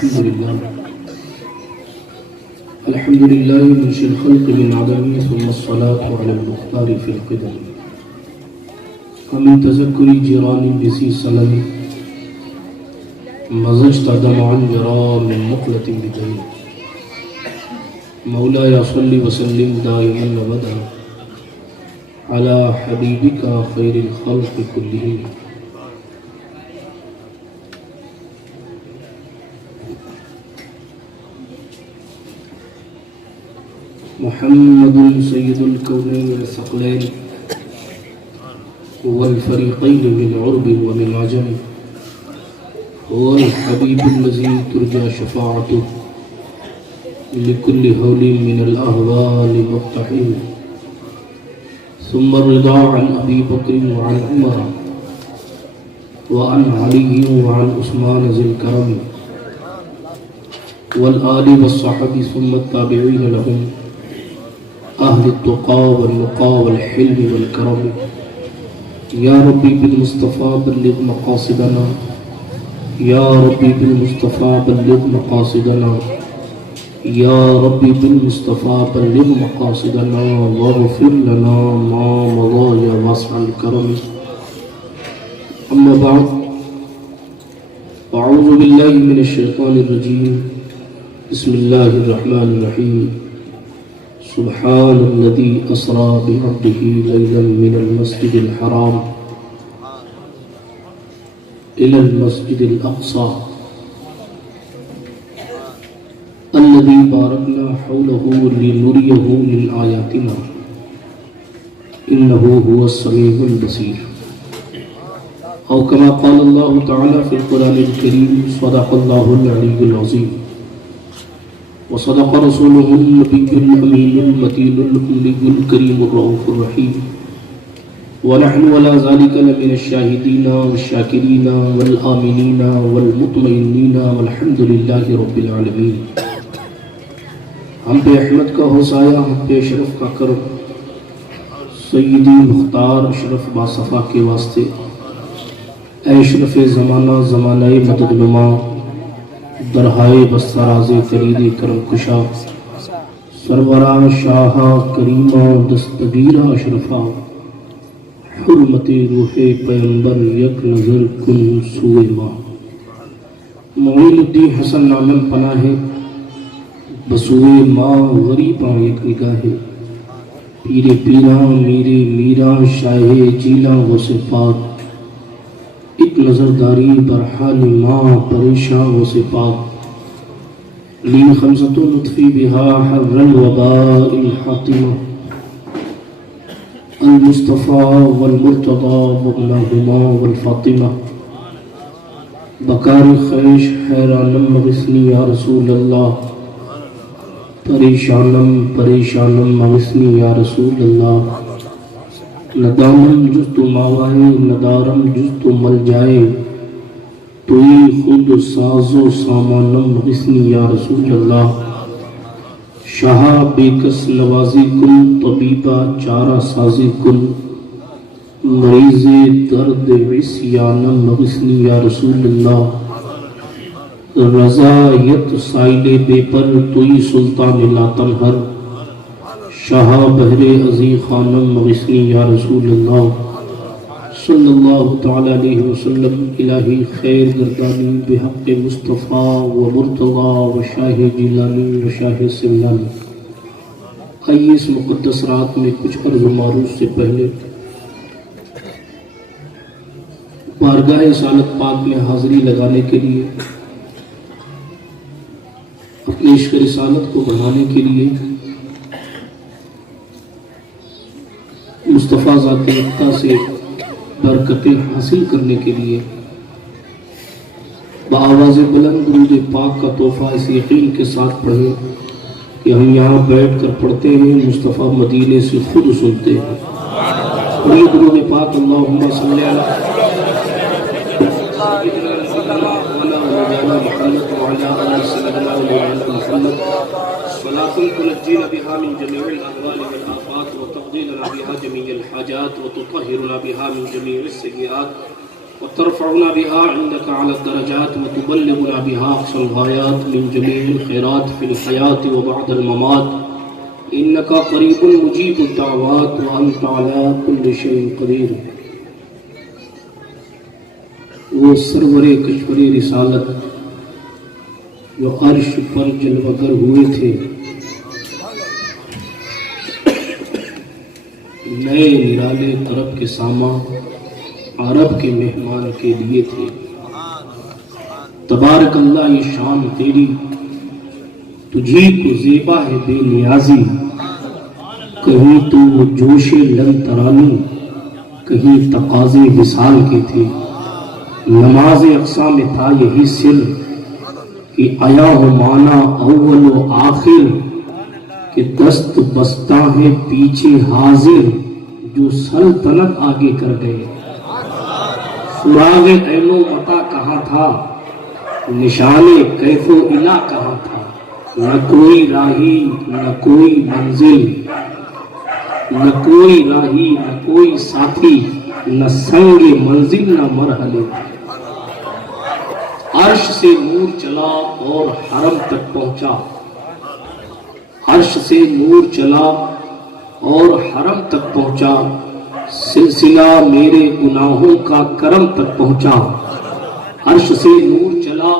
الحمد لله منشئ الخلق من عدم ثم الصلاة على المختار في القدم ومن تذكر جيران بذي سلم مزجت دمعا جرى من مقلة بدم مولاي صل وسلم دائما أبدا على حبيبك خير الخلق كلهم. محمد سيد الكونين الثقلين والفريقين من عرب ومن عجم، هو الحبيب الذي ترجى شفاعته لكل هول من الأهوال مقتحم. ثم الرضا عن أبي بكر وعن عمر وعن علي وعن عثمان ذي الكرم والآل والصحب ثم التابعين لهم أهل التقى والنقى والحلم والكرم. يا ربي بالمصطفى بلغ مقاصدنا، يا ربي بالمصطفى بلغ مقاصدنا، يا ربي بالمصطفى بلغ مقاصدنا واغفر لنا ما مضى يا واسع الكرم. أما بعد، أعوذ بالله من الشيطان الرجيم. بسم الله الرحمن الرحيم. سبحان الذي أسرى بعبده ليلا من المسجد الحرام إلى المسجد الأقصى الذي باركنا حوله لنريه من آياتنا إنه هو السميع البصير. أو كما قال الله تعالى في القرآن الكريم: صدق الله العلي العظيم وصدق رسوله النبي الأمين المتين الأمي الكريم الرؤوف الرحيم. ونحن ولا ذلك لمن الشاهدين والشاكرين والآمنين والمطمئنين والحمد لله رب العالمين. ہم پہ احمد کا ہو سایہ، ہم پہ اشرف کا کرم، سیدی مختار اشرف باصفا کے واسطے. اے اشرف زمانہ، زمانہ مدد نما، درہائے بستراز فرید کرم کشا، سرورہ شاہا کریمہ دستگیرہ اشرفا، حرمت روح پیمبر یک نظر کن سوئے ماں. معین الدین حسن نامم پناہ بسوئے ماں غریباں یک نگاہ، پیر پیراں میرے میراں شاہ جیلاں و صفات، ایک نظرداری برحال ماں پریشاں و صفات. لی خمسۃ لطفی بہا حر الوباء الحاطمہ، المصطفیٰ والمرتضیٰ وابنہما والفاطمہ. بکار خیش حیرانم مغثنی یا رسول اللہ، پریشانم پریشانم مغثنی یا رسول اللہ. ندامم جز تو ماوائے، ندارم جز تو مل جائے، توئی خود ساز و سامانم مغثنی یا رسول اللہ. شاہا بیکس نوازی کن، طبیبہ چارہ سازی کن، مریض درد عصیانم مغثنی یا رسول اللہ. رضایت سائل بے پر توئی سلطان لا تنہر، شاہا بحر عزی خانم مغثنی یا رسول اللہ. صلی اللہ تعالی علیہ وسلم. الہی خیر گردانی بحق مصطفیٰ و مرتضیٰ و شاہ جیلانی و شاہ سمنانی. آئیے اس مقدس رات میں کچھ عرض و معروض سے پہلے بارگاہ رسالت پاک میں حاضری لگانے کے لیے، اپنی عشق رسالت کو بڑھانے کے لیے، مصطفیٰ ذات اقدس سے برکتیں حاصل کرنے کے لیے بآواز بلند درود پاک کا تحفہ اس یقین کے ساتھ پڑھیں کہ ہم یہاں بیٹھ کر پڑھتے ہیں، مصطفیٰ مدینے سے خود سنتے ہیں. پڑھیے درود پاک. اللہم صلی علی محمد وعلی آل سیدنا محمد. صلاة تنجینا بها من جميع الأهوال والآفات وتقضي لنا بها جميع الحاجات وتطهرنا بها من جميع السيئات وترفعنا بها عندك على الدرجات وتبلغنا بها أقصى الغايات من جميع الخيرات في الحياة وبعد الممات إنك قريب مجيب الدعوات وأنت على كل شيء قدير. وہ سرور کشور رسالت جو عرش پر جلوگر ہوئے تھے، نئے نرالے طرب کے ساما عرب کے مہمان کے لیے تھے. تبارک اللہ یہ شان تیری، تجھی کو زیبا ہے بے نیازی. کہیں تو وہ جوش لن ترانی، کہیں تقاضے وصال کے تھے. نماز اقصا میں تھا یہی سر کہ آیا ہو مانا اول و آخر، کہ دست بستہ ہے پیچھے حاضر جو سلطنت آگے کر گئے. سراغ عین و متا کہاں تھا، نشان کیف و الا کہاں تھا. نہ کوئی راہی نہ کوئی منزل، نہ کوئی راہی نہ کوئی ساتھی، نہ سنگ منزل نہ مرحلے. عرش سے نور چلا اور حرم تک پہنچا، عرش سے نور چلا اور حرم تک پہنچا. سلسلہ میرے گناہوں کا کرم تک پہنچا. عرش سے نور چلا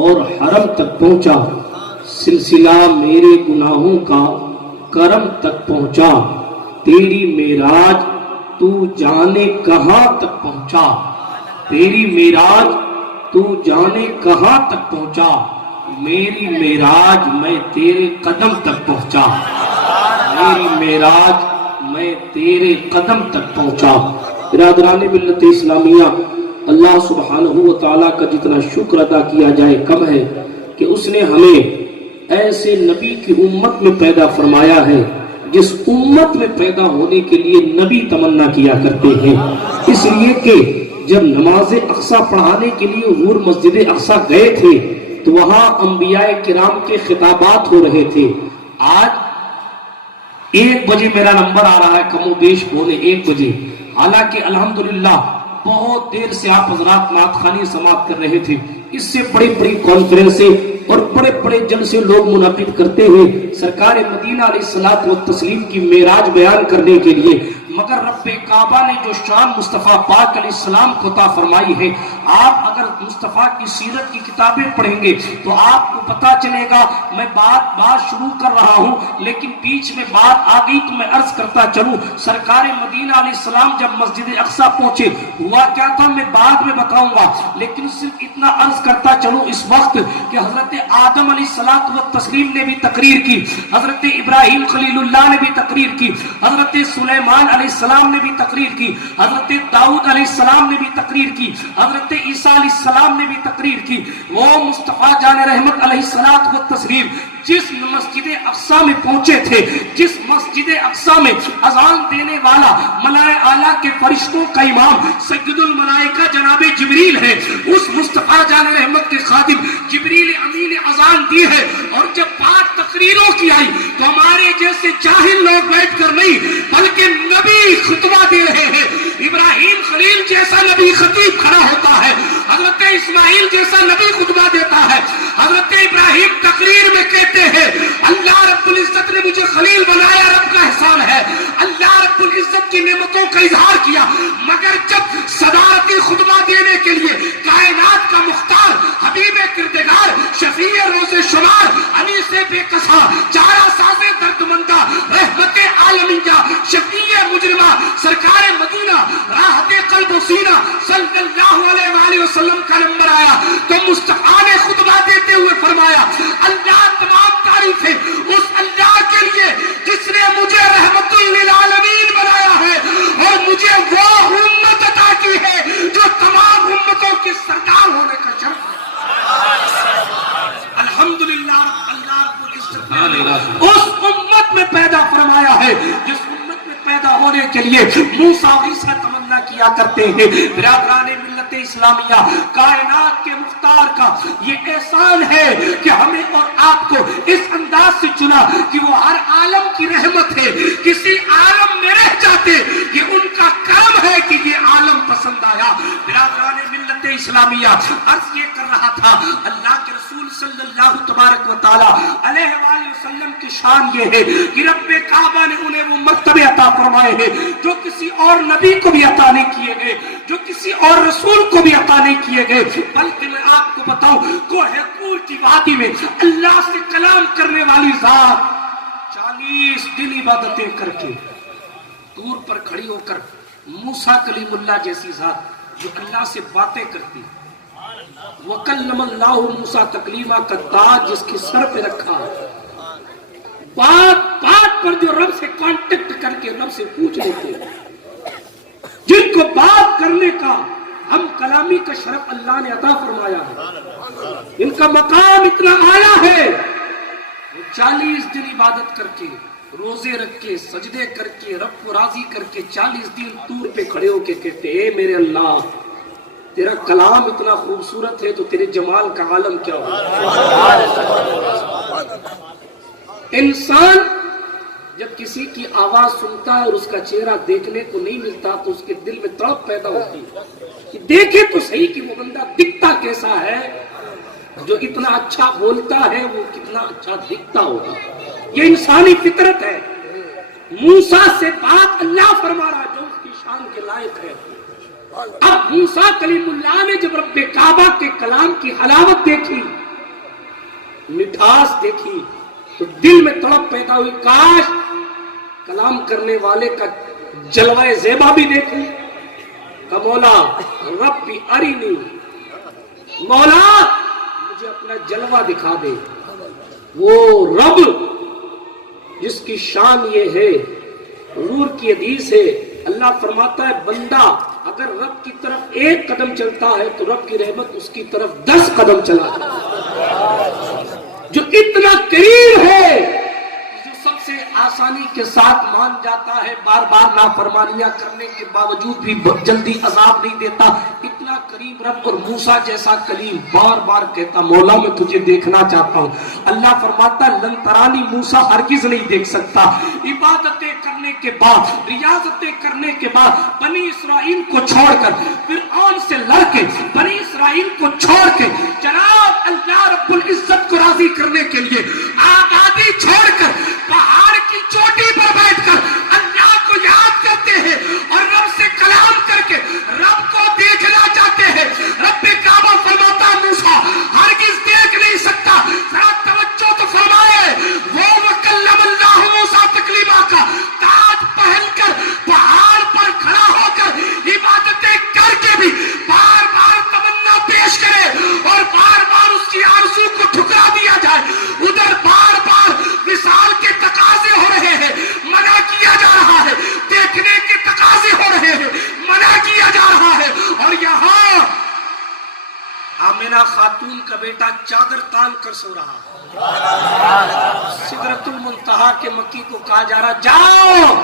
اور حرم تک پہنچا. سلسلہ میرے گناہوں کا کرم تک پہنچا. تیری معراج تو جانے کہاں تک پہنچا. تیری معراج تو جانے کہاں تک پہنچا. میری معراج میں تیرے قدم تک پہنچا. میری معراج میں تیرے قدم تک پہنچا. برادران ملت اسلامیہ، اللہ سبحانہ و تعالیٰ کا جتنا شکر ادا کیا جائے کم ہے کہ اس نے ہمیں ایسے نبی کی امت میں پیدا فرمایا ہے جس امت میں پیدا ہونے کے لیے نبی تمنا کیا کرتے ہیں. اس لیے کہ جب نماز اقصی پڑھانے کے لیے حضور مسجد اقصی گئے تھے تو وہاں انبیاء کرام کے خطابات ہو رہے تھے. آج 1 بجے میرا نمبر آ رہا ہے، کم و بیش 1:15 بجے. حالانکہ الحمدللہ بہت دیر سے آپ حضرات نعت خوانی سماعت کر رہے تھے. اس سے بڑی بڑی کانفرنسیں اور بڑے بڑے جلسے لوگ منعقد کرتے ہیں سرکار مدینہ علیہ الصلوۃ والتسلیم کی معراج بیان کرنے کے لیے. مگر رب کعبہ نے جو شان مصطفیٰ پاک علیہ السلام کو عطا فرمائی ہے، آپ اگر مصطفیٰ کی سیرت کی کتابیں پڑھیں گے تو آپ کو پتا چلے گا. میں بات شروع کر رہا ہوں لیکن بیچ میں بات آ گئی تو میں عرض کرتا چلوں. سرکار مدینہ علیہ السلام جب مسجد اقصی پہنچے ہوا کیا تھا میں بعد میں بتاؤں گا، لیکن صرف اتنا عرض کرتا چلوں اس وقت کہ حضرت آدم علیہ الصلوۃ والتسلیم نے بھی تقریر کی، حضرت ابراہیم خلیل اللہ نے بھی تقریر کی، حضرت سلیمان علیہ السلام نے بھی تقریر کی، حضرت داؤد علیہ السلام نے بھی تقریر کی، حضرت عیسیٰ علیہ السلام نے بھی تقریر کی. وہ مصطفیٰ جان رحمت علیہ الصلوۃ والتسلیم جس مسجد اقصی میں پہنچے تھے، جس مسجد اقصی میں اذان دینے والا ملائے اعلیٰ کے فرشتوں کا امام سید الملائکہ جناب جبریل ہے، اس مصطفیٰ جان رحمت کے خادم جبریل امین نے اذان دی ہے. اور جب بات تقریروں کی آئی تو ہمارے جیسے جاہل لوگ بیٹھ کر نہیں بلکہ نبی خطبہ دے رہے ہیں. ابراہیم خلیل جیسا نبی خطیب کھڑا ہوتا ہے، حضرت اسماعیل جیسا نبی خطبہ دیتا ہے. حضرت ابراہیم تقریر میں کہتے ہیں اللہ رب العزت نے مجھے خلیل بنایا، رب کا احسان ہے. اللہ رب العزت کی نعمتوں کا اظہار کیا، مگر جب صدارتی خطبہ دینے کے لیے کائنات کا مختار حبیب کردگار شفیع روز شمار علی سے بے قصا چارہ ساز درد مندہ رحمت عالمیہ شفیع مجرمہ سرکار مدینہ راحت قلب و سینہ صلی اللہ علیہ وآلہ وسلم کا نمبر آیا تو مصطفیٰ نے خطبہ دیتے ہوئے فرمایا اللہ تمام تعریف ہے اس اللہ کے لیے جس نے مجھے رحمت للعالمین بنایا ہے اور مجھے وہ امت عطا کی ہے جو تمام امتوں کے سردار ہونے کا شرف ہے. الحمدللہ اللہ رب العزت اس امت میں پیدا فرمایا ہے جس امت میں پیدا ہونے کے لیے موسیٰ اور عیسیٰ تمنا کیا کرتے ہیں. برادران ملت اسلامیہ، کائنات کے مختار کا یہ احسان ہے کہ ہمیں اور آپ کو اس انداز سے چنا کہ وہ ہر عالم کی رحمت ہے. کسی عالم میں رہ جاتے یہ ان کا کرم ہے کہ یہ عالم پسند فرمایا۔ برادران ملت اسلامیہ، عرض یہ کر رہا تھا اللہ کے رسول صلی اللہ تبارک و تعالی علیہ وآلہ وسلم کی شان یہ ہے کہ رب کعبہ نے انہیں وہ مرتبے عطا فرمائے ہیں جو کسی اور نبی کو بھی عطا نہیں کیے گئے، جو کسی اور رسول کو بھی عطا نہیں کیے گئے۔ بلکہ میں آپ کو بتاؤں، کوہ طور کی وادی میں اللہ سے کلام کرنے والی ذات 40 دن عبادتیں کر کے طور پر کھڑی ہو کر موسیٰ کلیم اللہ جیسی ذات جو اللہ سے باتیں کرتی، وَكَلَّمَ اللَّهُ مُوسَىٰ تَكْلِيمًا کا تاج جس کے سر پہ رکھا، بات پر جو رب سے کانٹیکٹ کر کے رب سے پوچھ لیتے، جن کو بات کرنے کا ہم کلامی کا شرف اللہ نے عطا فرمایا ہے، ان کا مقام اتنا آیا ہے، 40 دن عبادت کر کے، روزے رکھ کے، سجدے کر کے، رب کو راضی کر کے 40 دن طور پہ کھڑے ہو کے کہتے اے میرے اللہ، تیرا کلام اتنا خوبصورت ہے تو تیرے جمال کا عالم کیا ہوگا۔ انسان جب کسی کی آواز سنتا ہے اور اس کا چہرہ دیکھنے کو نہیں ملتا تو اس کے دل میں تڑپ پیدا ہوتی ہے کہ دیکھے تو صحیح کہ وہ بندہ دکھتا کیسا ہے، جو اتنا اچھا بولتا ہے وہ کتنا اچھا دکھتا ہوگا۔ یہ انسانی فطرت ہے۔ موسیٰ سے بات اللہ فرما رہا جو اس کی شان کے لائق ہے۔ اب موسیٰ کلیم اللہ نے جب رب کعبہ کے کلام کی حلاوت دیکھی، مٹھاس دیکھی، تو دل میں تڑپ پیدا ہوئی، کاش کلام کرنے والے کا جلوہ زیبا بھی دیکھوں۔ کہ مولا رب بھی ارینی، مولا مجھے اپنا جلوہ دکھا دے۔ وہ رب جس کی شان یہ ہے، حضور کی حدیث ہے، اللہ فرماتا ہے بندہ اگر رب کی طرف 1 قدم چلتا ہے تو رب کی رحمت اس کی طرف 10 قدم چلا جائے۔ جو اتنا قریب ہے، جو سب سے آسانی کے ساتھ مان جاتا ہے، بار بار نافرمانیاں کرنے کے باوجود بھی جلدی عذاب نہیں دیتا، اتنا قریب رب۔ اور موسیٰ جیسا کلیم بار بار کہتا مولا میں تجھے دیکھنا چاہتا ہوں۔ اللہ فرماتا لن ترانی، موسیٰ ہرگز نہیں دیکھ سکتا۔ عبادتیں کرنے کے بعد، ریاضتیں کرنے کے بعد، بنی اسرائیل کو چھوڑ کر، فرعون سے لڑ کے، بنی اسرائیل کو چھوڑ کے، جناب اللہ رب العزت کو راضی کرنے کے لیے آبادی چھوڑ کر پہاڑ کی چوٹی پر بیٹھ کر اللہ کو یاد کرتے ہیں اور رب سے کلام کر کے رب کو دیکھنا چاہتے ہیں۔ رب کعبہ فرماتا موسیٰ ہرگز دیکھ نہیں سکتا۔ ذرا توجہ تو فرمائے، وہ وَكَلَّمَ اللَّهُ مُوسَىٰ تَكْلِيمًا کا تاج پہن کر پہاڑ پر کھڑا ہو کر عبادتیں کر کے بھی بار بار تمنا پیش کرے اور بار بار اس کی آرزو کو ٹھکرا دیا جائے، ادھر بار بار مثال کے تقاضے ہو رہے ہیں، منع کیا جا رہا ہے، دیکھنے کے تقاضے ہو رہے ہیں، منع کیا جا رہا ہے۔ اور یہاں آمنہ خاتون کا بیٹا چادر تان کر سو رہا، سدرۃ المنتہا کے مکی کو کہا جا رہا جاؤ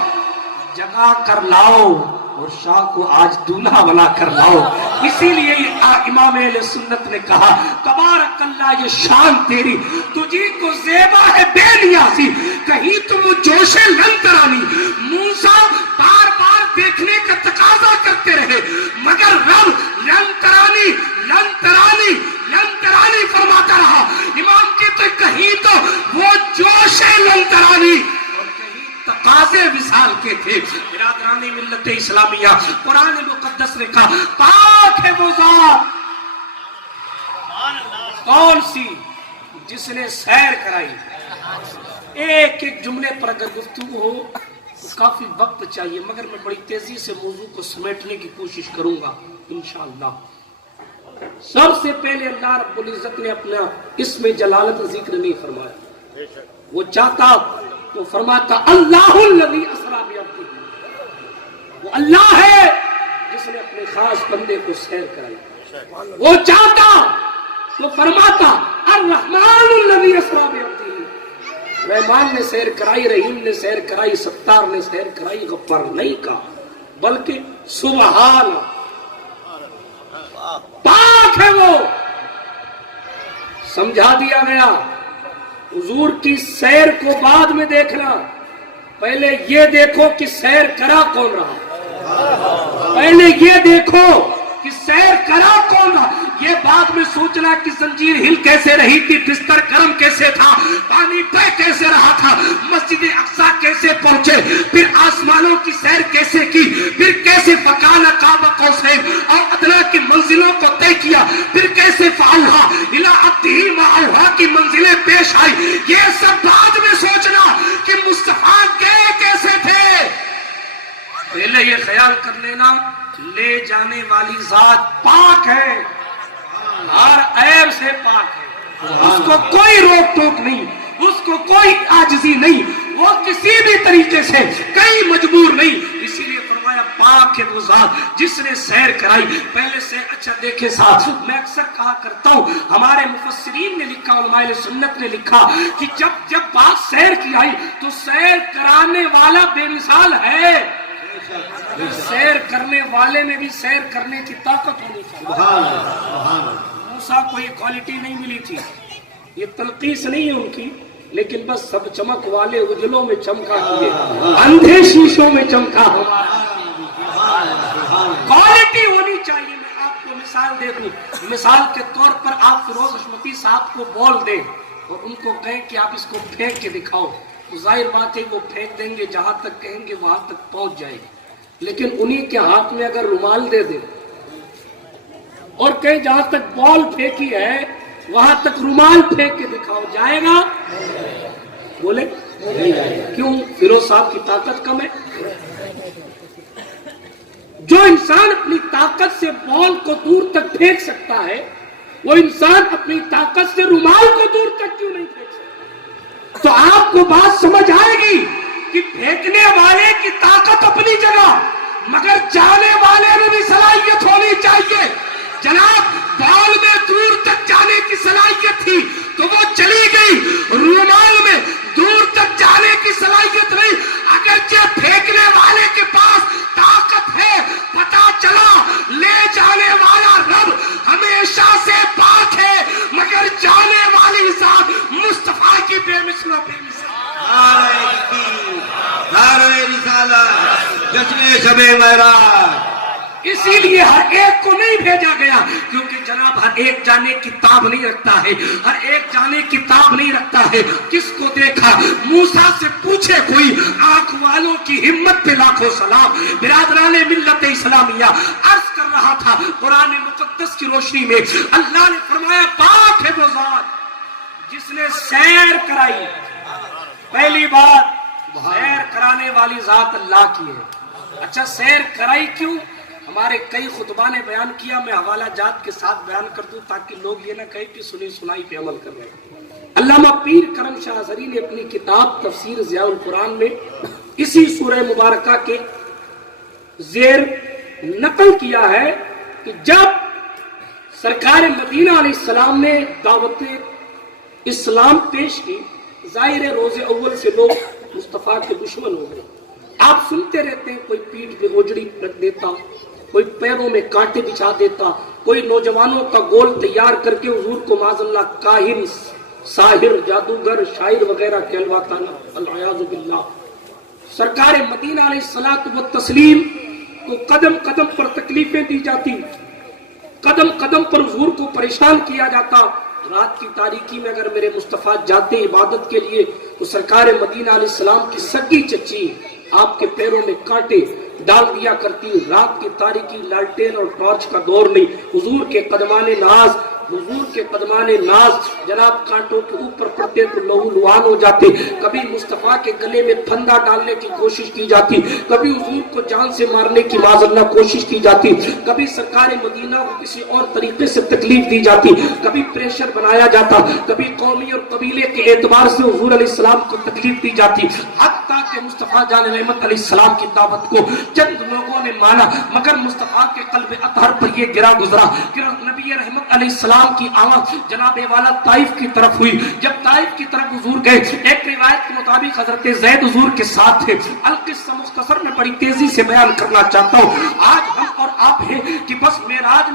جگا کر لاؤ اور شاہ کو آج دولہا بنا کر لاؤ۔ اسی لیے امام اہل سنت نے کہا تبارک اللہ یہ شان تیری، تجھی کو زیبا ہے بے نیازی، کہیں تو وہ جوش لن ترانی۔ موسیٰ بار بار دیکھنے کا تقاضا کرتے رہے مگر رب لن ترانی لن ترانی لن ترانی فرماتا رہا۔ امام کی تو کہیں تو وہ جوش لن ترانی اور کہیں تقاضے وصال کے تھے۔ برادران ملت اسلامیہ، قرآن مقدس نے کہا پاک ہے وہ ذات کون سی جس نے سیر کرائی۔ ایک ایک جملے پر اگر گفتگو ہو تو کافی وقت چاہیے، مگر میں بڑی تیزی سے موضوع کو سمیٹنے کی کوشش کروں گا انشاءاللہ۔ سب سے پہلے اللہ رب العزت نے اپنا اسم جلالت ذکر نہیں فرمایا، وہ چاہتا تو فرماتا اللہ الذی اسری بعبدہ، وہ اللہ ہے جس نے اپنے خاص بندے کو سیر کرائی۔ وہ چاہتا تو فرماتا الرحمن الذی اسری بعبدہ، رحمان نے سیر کرائی، رحیم نے سیر کرائی، ستار نے سیر کرائی، غفار نہیں کہا بلکہ سبحان، پاک ہے وہ۔ سمجھا دیا گیا حضور کی سیر کو بعد میں دیکھنا، پہلے یہ دیکھو کہ سیر کرا کون رہا، پہلے یہ دیکھو سیر کرا کون رہا؟ یہ بعد میں سوچنا کہ زنجیر ہل کیسے رہی تھی، بستر گرم کیسے تھا، پانی بہ کیسے رہا تھا، مسجد اقصی کیسے پہنچے، پھر آسمانوں کی سیر کیسے کی، پھر کیسے فکان قاب قوسین اور ادنیٰ کی منزلوں کو طے کیا، پھر کیسے فاوحا الی عبدہ ما اوحا کی منزلیں پیش آئی. یہ سب بعد میں سوچنا کہ مصطفیٰ گئے کیسے تھے. پہلے یہ خیال کر لینا لے جانے والی ذات پاک ہے، ہر عیب سے پاک ہے، اس کو کوئی روک ٹوک نہیں، اس کو کوئی عاجزی نہیں، وہ کسی بھی طریقے سے کہیں مجبور نہیں. اسی لیے فرمایا پاک ہے وہ ذات جس نے سیر کرائی. پہلے سے اچھا دیکھے ساتھ، میں اکثر کہا کرتا ہوں، ہمارے مفسرین نے لکھا، علماء سنت نے لکھا کہ جب بات سیر کی آئی تو سیر کرانے والا بے مثال ہے. سیر کرنے والے میں بھی سیر کرنے کی طاقت ہونی چاہیے. موسیٰ کو یہ کوالٹی نہیں ملی تھی، یہ تلخیص نہیں ہے ان کی، لیکن بس سب چمک والے اجلوں میں چمکا کیے، اندھے شیشوں میں چمکا. کوالٹی ہونی چاہیے. میں آپ کو مثال دے دوں، مثال کے طور پر آپ فیروز حشمتی صاحب کو بول دیں اور ان کو کہیں کہ آپ اس کو پھینک کے دکھاؤ، تو ظاہر بات ہے وہ پھینک دیں گے، جہاں تک کہیں گے وہاں تک پہنچ جائے گی. لیکن انہی کے ہاتھ میں اگر رومال دے دیں اور کہیں جہاں تک بال پھینکی ہے وہاں تک رومال پھینک کے دکھاؤ، جائے گا؟ بولے کیوں؟ فیروز صاحب کی طاقت کم ہے. جو انسان اپنی طاقت سے بال کو دور تک پھینک سکتا ہے، وہ انسان اپنی طاقت سے رومال کو دور تک کیوں نہیں پھینک سکتا؟ تو آپ کو بات سمجھ آئے گی کہ پھینکنے والے کی طاقت اپنی جگہ، مگر جانے والے میں بھی صلاحیت ہونی چاہیے. جناب بال میں دور تک جانے کی صلاحیت تھی تو وہ چلی گئی، رومال میں دور تک جانے کی صلاحیت نہیں. اگرچہ پھینکنے والے کے پاس طاقت ہے، پتا چلا لے جانے والا رب ہمیشہ سے پاک ہے، مگر جانے والی ذات مصطفیٰ کی بے مثل و بے مثال. جشن شب معراج. اسی لیے ہر ایک کو نہیں بھیجا گیا، کیونکہ جناب ہر ایک جانے کی تاب نہیں رکھتا ہے، ہر ایک جانے کی تاب نہیں رکھتا ہے. کس کو دیکھا؟ موسیٰ سے پوچھے کوئی، آنکھ والوں کی ہمت پہ لاکھوں سلام. برادران ملت اسلامیہ، عرض کر رہا تھا قرآن مقدس کی روشنی میں اللہ نے فرمایا پاک ہے وہ ذات جس نے سیر کرائی. پہلی بات، سیر کرانے والی ذات اللہ کی ہے. اچھا سیر کرائی کیوں؟ ہمارے کئی خطبہ نے بیان کیا، میں حوالہ جات کے ساتھ بیان کر دوں تاکہ لوگ یہ نہ کہیں کہ سنی سنائی پہ عمل کر رہے ہیں. علامہ پیر کرم شاہ ازہری نے اپنی کتاب تفسیر ضیاء القرآن میں اسی سورہ مبارکہ کے زیر نقل کیا ہے کہ جب سرکار مدینہ علیہ السلام نے دعوت اسلام پیش کی، ظاہر روز اول سے لوگ مصطفیٰ کے دشمن ہو گئے. آپ سنتے رہتے ہیں، کوئی پیٹھ پہ اوجڑی رکھ دیتا، کوئی پیروں میں کانٹے بچھا دیتا، کوئی نوجوانوں کا گول تیار کر کے حضور کو معاذ اللہ کاہن، ساحر، جادوگر، شاعر وغیرہ کہلواتا نا، العیاذ باللہ. سرکار مدینہ علیہ الصلوۃ والتسلیم کو قدم قدم پر تکلیفیں دی جاتی، قدم قدم پر حضور کو پریشان کیا جاتا. رات کی تاریکی میں اگر میرے مصطفیٰ جاتے عبادت کے لیے تو سرکار مدینہ علیہ السلام کی سگی چچی آپ کے پیروں میں کانٹے ڈال دیا کرتی. رات کی تاریکی، لالٹین اور ٹارچ کا دور نہیں، حضور کے قدمان ناز، حضور کے قدمان ناز جناب کانٹوں کے اوپر پڑتے تو لہو لعان ہو جاتے. کبھی مصطفیٰ کے گلے میں پھندا ڈالنے کی کوشش کی جاتی، کبھی حضور کو جان سے مارنے کی معاذ اللہ کوشش کی جاتی، کبھی سرکار مدینہ کو کسی اور طریقے سے تکلیف دی جاتی، کبھی پریشر بنایا جاتا، کبھی قومی اور قبیلے کے اعتبار سے حضور علیہ السلام کو تکلیف دی جاتی. حتیٰ کہ مصطفیٰ جان رحمت علیہ السلام کی دعوت کو چند لوگوں نے مانا، مگر مصطفیٰ کے قلب اطہر پر یہ گرا گزرا کہ نبی رحمت علیہ السلام کی آواز جناب والا طائف کی طرف ہوئی. جب طائف کی طرف حضور گئے، ایک روایت کے مطابق حضرت زید حضور کے ساتھ تھے. القصہ مختصر میں بڑی تیزی سے بیان کرنا چاہتا ہوں. آج ہم اور آپ ہیں کہ بس معراج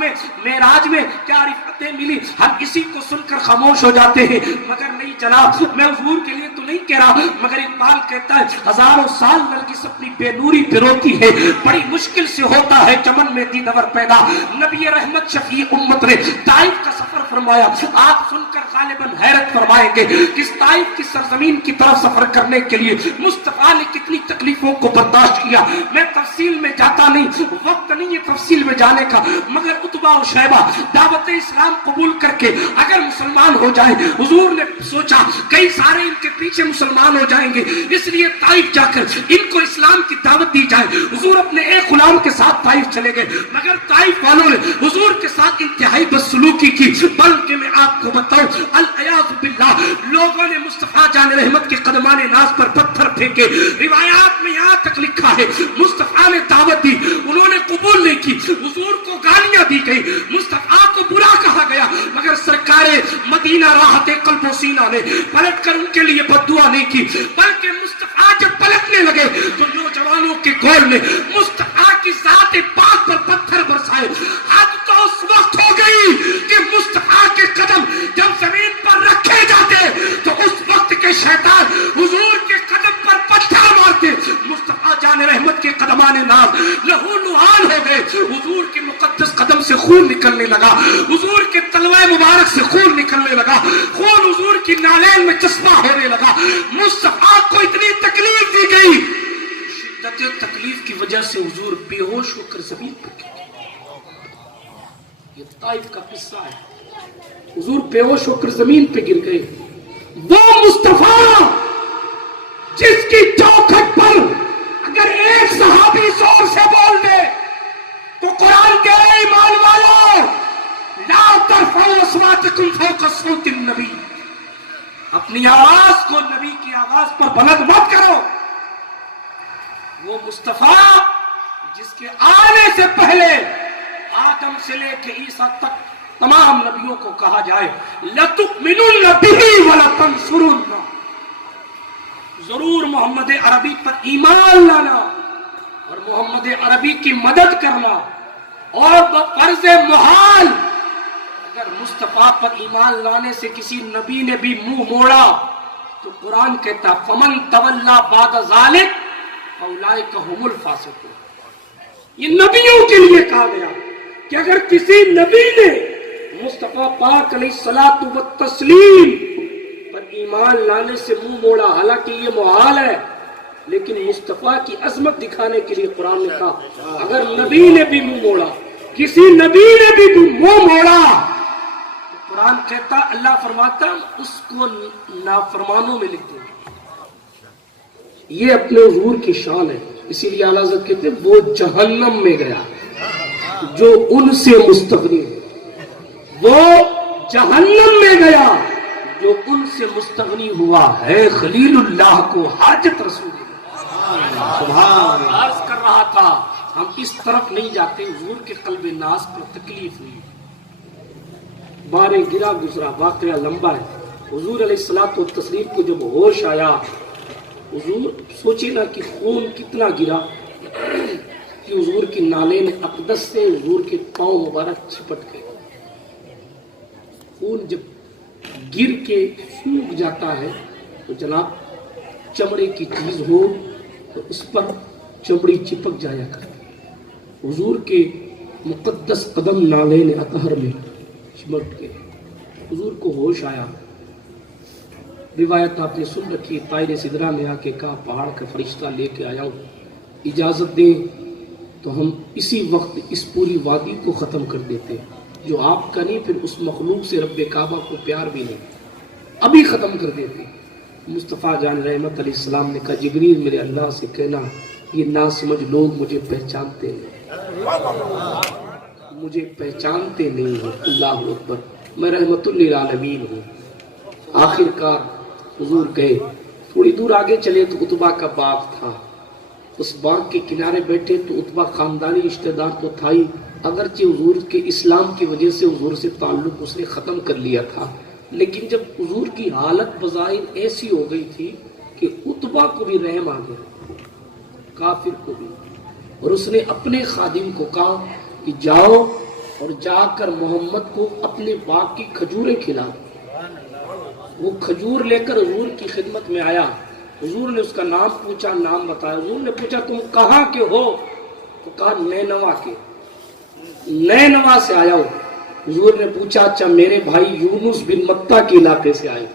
میں کیا رفعتیں ملی، ہم اسی کو سن کر خاموش ہو جاتے ہیں، مگر نہیں جناب، میں حضور کے لیے تو نہیں نہیں کہہ رہا، مگر اقبال کہتا ہے ہزاروں سال نرگس اپنی بے نوری پہ روتی ہے، بڑی مشکل سے ہوتا ہے چمن میں دیدور پیدا۔ نبی رحمت شفیع امت نے طائف کا سفر فرمایا، آپ سن کر غالباً حیرت فرمائیں گے کہ اس طائف کی سرزمین کی طرف سفر کرنے کے لیے مصطفیٰ نے کتنی تکلیفوں کو برداشت کیا۔ میں تفصیل میں جاتا نہیں، وقت نہیں ہے تفصیل میں جانے کا، مگر عتبہ و شیبہ دعوت اسلام قبول کر کے اگر مسلمان ہو جائیں، حضور نے سوچا کئی سارے ان کے پیچھے مسلمان ہو جائیں گے، اس لیے طائف جا کر ان کو اسلام کی دعوت دی جائے۔ حضور اپنے ایک غلام کے ساتھ طائف چلے گئے، مگر طائف والوں نے حضور کے ساتھ انتہائی بدسلوکی کی، بلکہ میں آپ کو بتاؤں العیاذ باللہ لوگوں نے مصطفیٰ جان رحمت کے قدمان ناز پر پتھر پھینکے۔ روایات میں یہاں تک لکھا ہے مصطفیٰ نے دعوت دی، انہوں نے قبول نہیں کی، حضور کو گالیاں دی گئی، مصطفیٰ کو برا کہا گیا، مگر سرکار مدینہ راحت قلب و سینہ نے پلٹ کر ان کے لیے بد دعا نہیں کی، بلکہ مصطفیٰ جب پلٹنے لگے تو نوجوانوں کے گول نے مصطفیٰ کی ذات پاک پر پتھر برسائے۔ حد تو اس وقت ہو گئی کہ مصطفیٰ کے قدم جب زمین پر رکھے جاتے تو اس وقت کے شیطان حضور کے قدم پر پتھر مارتے، مصطفیٰ جان رحمت کے قدمان ناز لہو لہان ہو گئے، حضور کے مقدس قدم سے خون نکلنے لگا، حضور کے تلوے مبارک سے خون نکلنے لگا، خون حضور کی نالین میں چشمہ ہونے لگا۔ مصطفیٰ کو اتنی تکلیف دی گئی، شدت تکلیف کی وجہ سے حضور بے ہوش ہو کر زمین پر گر گئے۔ یہ طائف کا قصہ ہے، حضور بے ہوش ہو کر زمین پہ گر گئے۔ وہ مصطفیٰ جس کی چوکھٹ پر اگر ایک صحابی زور سے بول دے تو قرآن کہہ رہے ایمان والو لا ترفعوا اصواتکم فوق صوت النبی، اپنی آواز کو نبی کی آواز پر بلند مت کرو۔ وہ مصطفیٰ جس کے آنے سے پہلے آدم سے لے کے عیسیٰ تک تمام نبیوں کو کہا جائے لَتُؤْمِنُنَّ بِهِ وَلَتَنْصُرُنَّ، ضرور محمد عربی پر ایمان لانا اور محمد عربی کی مدد کرنا، اور بفرض محال اگر مصطفیٰ پر ایمان لانے سے کسی نبی نے بھی منہ موڑا تو قرآن کہتا فمن تولا بعد ذلک فاولئک هم الفاسقون۔ یہ نبیوں کے لیے کہا گیا کہ اگر کسی نبی نے مصطفیٰ پاک علیہ الصلوۃ والتسلیم پر ایمان لانے سے منہ موڑا، حالانکہ یہ محال ہے، لیکن مصطفیٰ کی عظمت دکھانے کے لیے قرآن نے کہا اگر نبی نے بھی منہ موڑا، کسی نبی نے بھی منہ موڑا، قرآن کہتا اللہ فرماتا اس کو نافرمانوں میں لکھ دو۔ یہ اپنے حضور کی شان ہے، اسی لیے اعلیٰ حضرت کہتے ہیں وہ جہنم میں گیا جو ان سے مستغنی ہے، وہ جہنم میں گیا جو ان سے مستغنی ہوا ہے۔ خلیل اللہ کو حاجت رسول سبحان عرض کر رہا تھا ہم اس طرف نہیں جاتے، حضور کے قلب ناز پر تکلیف ہوئی، بارے گرا گزرا، واقعہ لمبا ہے۔ حضور علیہ الصلوۃ والتسلیم کو جب ہوش آیا، حضور سوچے نا کہ خون کتنا گرا کہ حضور کی نالین اقدس سے حضور کے پاؤں مبارک چھپٹ گئے۔ خون جب گر کے سوکھ جاتا ہے تو جناب چمڑے کی چیز ہو تو اس پر چمڑی چپک جایا کرتی، حضور کے مقدس قدم نالین اطہر میں چمٹ گئے، حضور کو ہوش آیا۔ روایت آپ نے سن رکھی، طائر سدرہ میں آ کے کہا پہاڑ کا فرشتہ لے کے آیا ہوں، اجازت دیں تو ہم اسی وقت اس پوری وادی کو ختم کر دیتے، جو آپ کا نہیں پھر اس مخلوق سے رب کعبہ کو پیار بھی نہیں، ابھی ختم کر دیتے۔ مصطفیٰ جان رحمت علیہ السلام نے کہا جبریل میرے اللہ سے کہنا یہ ناسمجھ لوگ مجھے پہچانتے نہیں، مجھے پہچانتے نہیں ہیں، اللہ اکبر، میں رحمت للعالمین ہوں۔ آخر کار حضور گئے، تھوڑی دور آگے چلے تو عتبہ کا باغ تھا، اس باغ کے کنارے بیٹھے تو عتبہ خاندانی رشتہ دار تو تھا ہی، اگرچہ حضور کے اسلام کی وجہ سے حضور سے تعلق اس نے ختم کر لیا تھا، لیکن جب حضور کی حالت بظاہر ایسی ہو گئی تھی کہ عتبہ کو بھی رحم آ گیا، کافر کو بھی، اور اس نے اپنے خادم کو کہا کہ جاؤ اور جا کر محمد کو اپنے باغ کی کھجوریں کھلاؤ۔ وہ کھجور لے کر حضور کی خدمت میں آیا. حضور نے اس کا نام پوچھا, نام بتایا. حضور نے پوچھا تم کہاں کے ہو؟ تو کہا نینوا کے, نینوا سے آیا ہو. حضور نے پوچھا اچھا میرے بھائی یونس بن متہ کے علاقے سے آئے.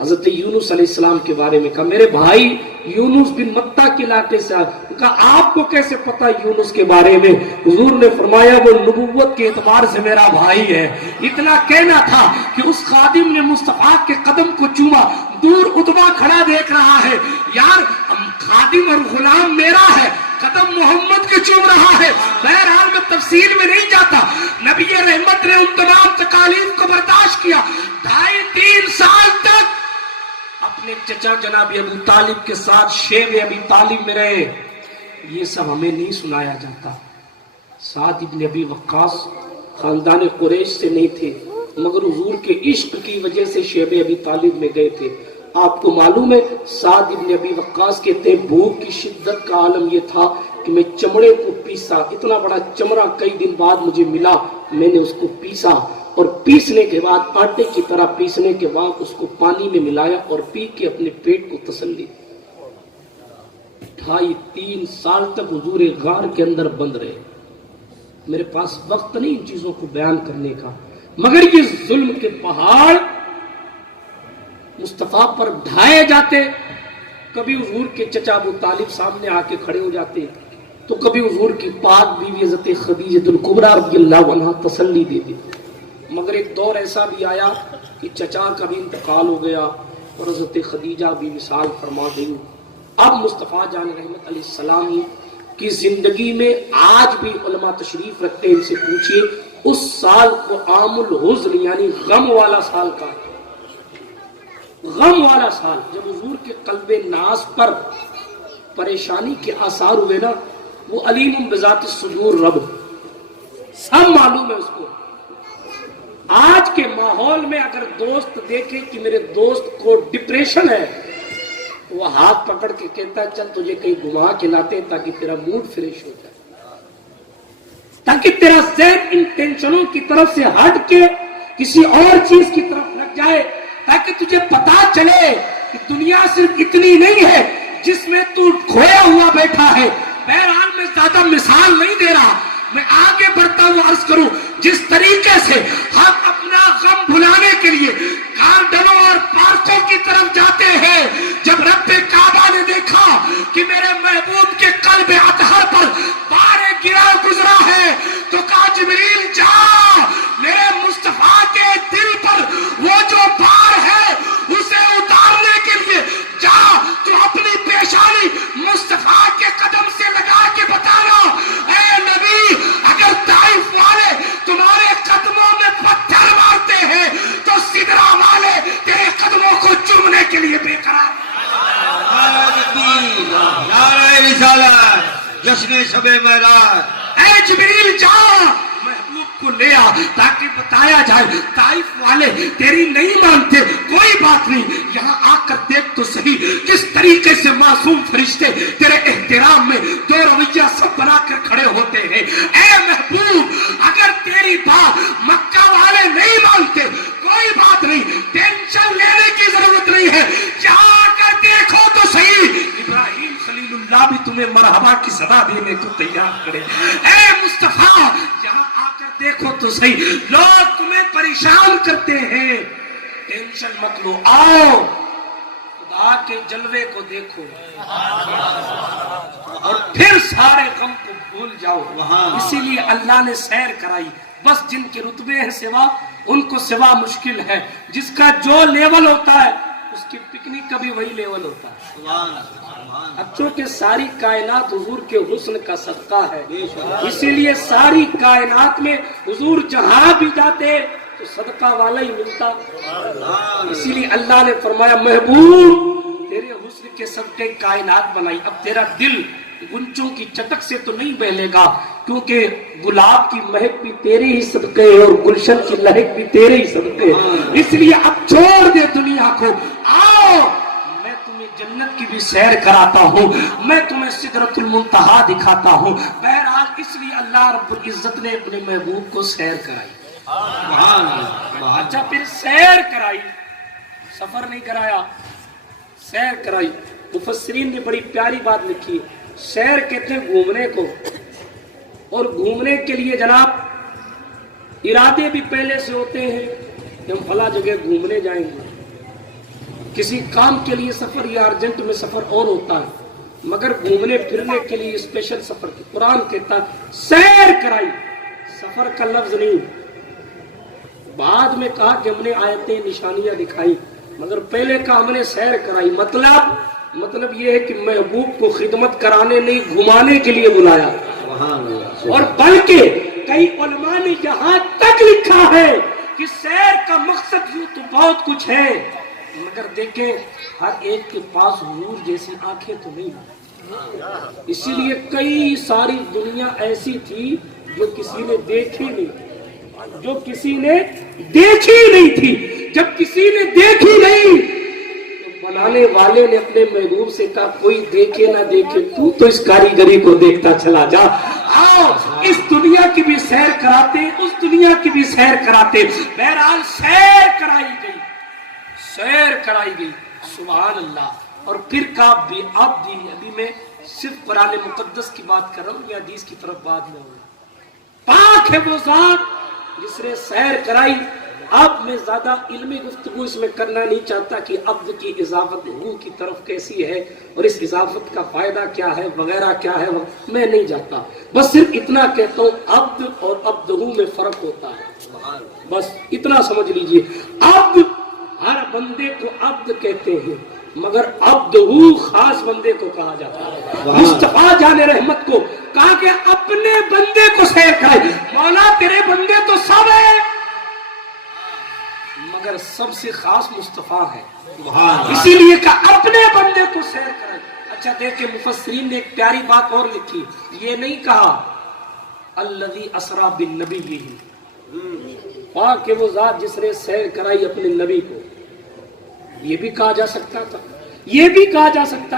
حضرت یونس علیہ السلام کے بارے میں کہا میرے بھائی یونس بن متہ کے علاقے سے آئے. کہا آپ کو کیسے پتا یونس کے بارے میں؟ حضور نے فرمایا وہ نبوت کے اعتبار سے میرا بھائی ہے. اتنا کہنا تھا کہ اس خادم نے مصطفیٰ کے قدم کو چوما. دور عتبہ کھڑا دیکھ رہا ہے, یار خادم اور غلام میرا ہے, قدم محمد کے چوم رہا ہے. بہرحال میں تفصیل میں نہیں جاتا. نبی رحمت نے ان تمام تکالیف کو برداشت کیا. 2.5-3 سال تک اپنے چچا جناب ابو طالب کے ساتھ شیب ابی طالب میں رہے. یہ سب ہمیں نہیں سنایا جاتا. سعد ابن ابی وقاص خاندان قریش سے نہیں تھے, مگر حضور کے عشق کی وجہ سے شیب ابی طالب میں گئے تھے. آپ کو معلوم ہے سعد ابن ابی وقاص کہتے ہیں بھوک کی شدت کا عالم یہ تھا کہ میں چمڑے کو پیسا. اتنا بڑا چمڑا کئی دن بعد مجھے ملا, میں نے اس کو پیسا اور پیسنے کے بعد آٹے کی طرح پیسنے کے بعد اس کو پانی میں ملایا اور پی کے اپنے پیٹ کو تسلی. 2.5-3 سال تک حضور غار کے اندر بند رہے. میرے پاس وقت نہیں ان چیزوں کو بیان کرنے کا, مگر یہ ظلم کے پہاڑ مصطفیٰ پر ڈھائے جاتے. کبھی حضور کے چچا ابو طالب سامنے آ کے کھڑے ہو جاتے, تو کبھی حضور کی پاک بیوی حضرت خدیجہ الکبریٰ رضی اللہ عنہا تسلی دیتی. مگر ایک دور ایسا بھی آیا کہ چچا کا بھی انتقال ہو گیا اور حضرت خدیجہ بھی وصال فرما گئی. اب مصطفیٰ جان رحمت علیہ السلام کی زندگی میں آج بھی علماء تشریف رکھتے ہیں, ان سے پوچھئے اس سال کو عام الحزن یعنی غم والا سال کا, غم والا سال. جب حضور کے قلب ناز پر پریشانی کے آثار ہوئے نا, وہ علیم بذات الصدور رب سب معلوم ہے اس کو. آج کے ماحول میں اگر دوست دیکھے کہ میرے دوست کو ڈپریشن ہے, وہ ہاتھ پکڑ کے کہتا ہے چل تجھے کہیں گھما کے لاتے تاکہ تیرا موڈ فریش ہو جائے, تاکہ تیرا ذہن ان ٹینشنوں کی طرف سے ہٹ کے کسی اور چیز کی طرف لگ جائے, تاکہ تجھے پتا چلے کہ دنیا صرف اتنی نہیں ہے جس میں تو کھویا ہوا بیٹھا ہے. بہرحال میں زیادہ مثال نہیں دے رہا, میں آگے بڑھتا ہوں عرض کروں جس طریقے سے ہم اپنا غم بھلانے کے لیے گارڈنوں اور پارکوں کی طرف جاتے ہیں. جب رب کعبہ نے دیکھا کہ میرے محبوب کے قلب اطہر پر بارے گرا گزرا ہے, تو کہا جبریل جا میرے مصطفیٰ کے دل پر وہ جو بار ہے اسے اتارنے کے لیے جا, تو اپنی پیشانی مصطفیٰ کے قدم سے لگا کے بتانا اے نبی اگر طائف والے تمہارے قدموں میں پتھر مارتے ہیں تو سدرا والے تیرے قدموں کو چومنے کے لیے بے قرار. نعرہ رسالت, جشن شب معراج. اے جبریل جا محبوب کو لے آ تاکہ بتایا جائے طائف والے تیری نہیں مانتے. کوئی بات نہیں, یہاں آ کر دیکھ تو صحیح کس طریقے سے معصوم فرشتے تیرے احترام میں دو رویہ سب بنا کر کھڑے ہوتے ہیں. اے محبوب اگر تیری بات مکہ والے نہیں مانتے کوئی بات نہیں, ٹینشن لینے کی ضرورت نہیں ہے, جا کر دیکھو تو صحیح ابراہیم خلیل اللہ بھی تمہیں مرحبا کی صدا دینے کو تیار کرے. اے مصطفیٰ یہاں آ کر دیکھو تو صحیح لوگ تمہیں پریشان کرتے ہیں, ٹینشن مت لو, آؤ خدا کے جلوے کو دیکھو اور پھر سارے غم کو بھول جاؤ. اسی لیے اللہ نے سیر کرائی. بس جن کے رتبے ہیں سوا ان کو سوا مشکل ہے, جس کا جو لیول ہوتا ہے اس کی پکنک کا بھی وہی لیول ہوتا ہے. اب چونکہ ساری کائنات حضور کے حسن کا صدقہ ہے, اسی لیے ساری کائنات میں حضور جہاں بھی جاتے تو صدقہ والا ہی ملتا. اسی لیے اللہ نے فرمایا محبوب تیرے حسن کے صدقے کائنات بنائی. اب تیرا دل گنچوں کی چٹک سے تو نہیں بہلے گا, کیونکہ گلاب کی مہک بھی تیرے ہی صدقے ہے اور گلشن کی لہک بھی تیرے ہی صدقے ہے. اس لیے اب چھوڑ دے دنیا کو, آؤ میں تمہیں جنت کی بھی سیر کراتا ہوں, میں تمہیں سدرۃ المنتہا دکھاتا ہوں. بہرحال اس لیے اللہ رب العزت نے اپنے محبوب کو سیر کرائی. اچھا پھر سیر کرائی سفر نہیں کرایا، سیر کرائی۔ مفسرین نے بڑی پیاری بات لکھی ہے، سیر کہتے ہیں گھومنے کو، اور گھومنے کے لیے جناب ارادے بھی پہلے سے ہوتے ہیں کہ ہم فلاں جگہ گھومنے جائیں گے، کسی کام کے لیے سفر یا ارجنٹ میں سفر اور ہوتا ہے، مگر گھومنے پھرنے کے لیے اسپیشل سفر کی قرآن کہتا ہے سیر کرائی، سفر کا لفظ نہیں۔ بعد میں کہا کہ ہم نے آیتیں نشانیاں دکھائی، مگر پہلے کہا ہم نے سیر کرائی۔ مطلب یہ ہے کہ محبوب کو خدمت کرانے نہیں گھمانے کے لیے بلایا، اور بلکہ کئی علماء نے یہاں تک لکھا ہے کہ سیر کا مقصد یوں تو بہت کچھ ہے، مگر دیکھیں ہر ایک کے پاس حضور جیسی آنکھیں تو نہیں، اسی لیے کئی ساری دنیا ایسی تھی جو کسی نے دیکھی نہیں، تھی۔ جب کسی نے دیکھی نہیں تو بنانے والے نے اپنے محبوب سے کہا کوئی دیکھے نہ دیکھے تو اس کاریگری کو دیکھتا چلا جا، آؤ اس دنیا کی بھی سیر کراتے، اس دنیا کی بھی سیر کراتے۔ بہرحال سیر کرائی گئی، سبحان اللہ۔ اور پھر کہا بھی ابھی میں صرف قرآن مقدس کی بات کر رہا ہوں، یہ حدیث کی طرف بعد میں ہوگا۔ پاک ہے وہ ذات جس نے سیر کرائی۔ اب میں زیادہ علمی گفتگو اس میں کرنا نہیں چاہتا کہ عبد کی اضافت روح کی طرف کیسی ہے اور اس اضافت کا فائدہ کیا ہے وغیرہ کیا ہے، میں نہیں جاتا، بس صرف اتنا کہتا ہوں عبد اور عبدہ میں فرق ہوتا ہے، بس اتنا سمجھ لیجئے۔ عبد ہر بندے کو عبد کہتے ہیں، مگر عبدہ خاص بندے کو کہا جاتا ہے۔ مصطفیٰ جان رحمت کو کہا کہ اپنے بندے کو سیر کرائے، مولا تیرے بندے تو سب ہیں مگر سب سے خاص مصطفیٰ ہے، اسی لیے کہ اپنے بندے کو سیر کرائے۔ اچھا دیکھیں مفسرین نے ایک پیاری بات اور لکھی، یہ نہیں کہا الذی اسری بالنبی، پاک کہ وہ ذات جس نے سیر کرائی اپنے نبی کو، یہ بھی کہا جا سکتا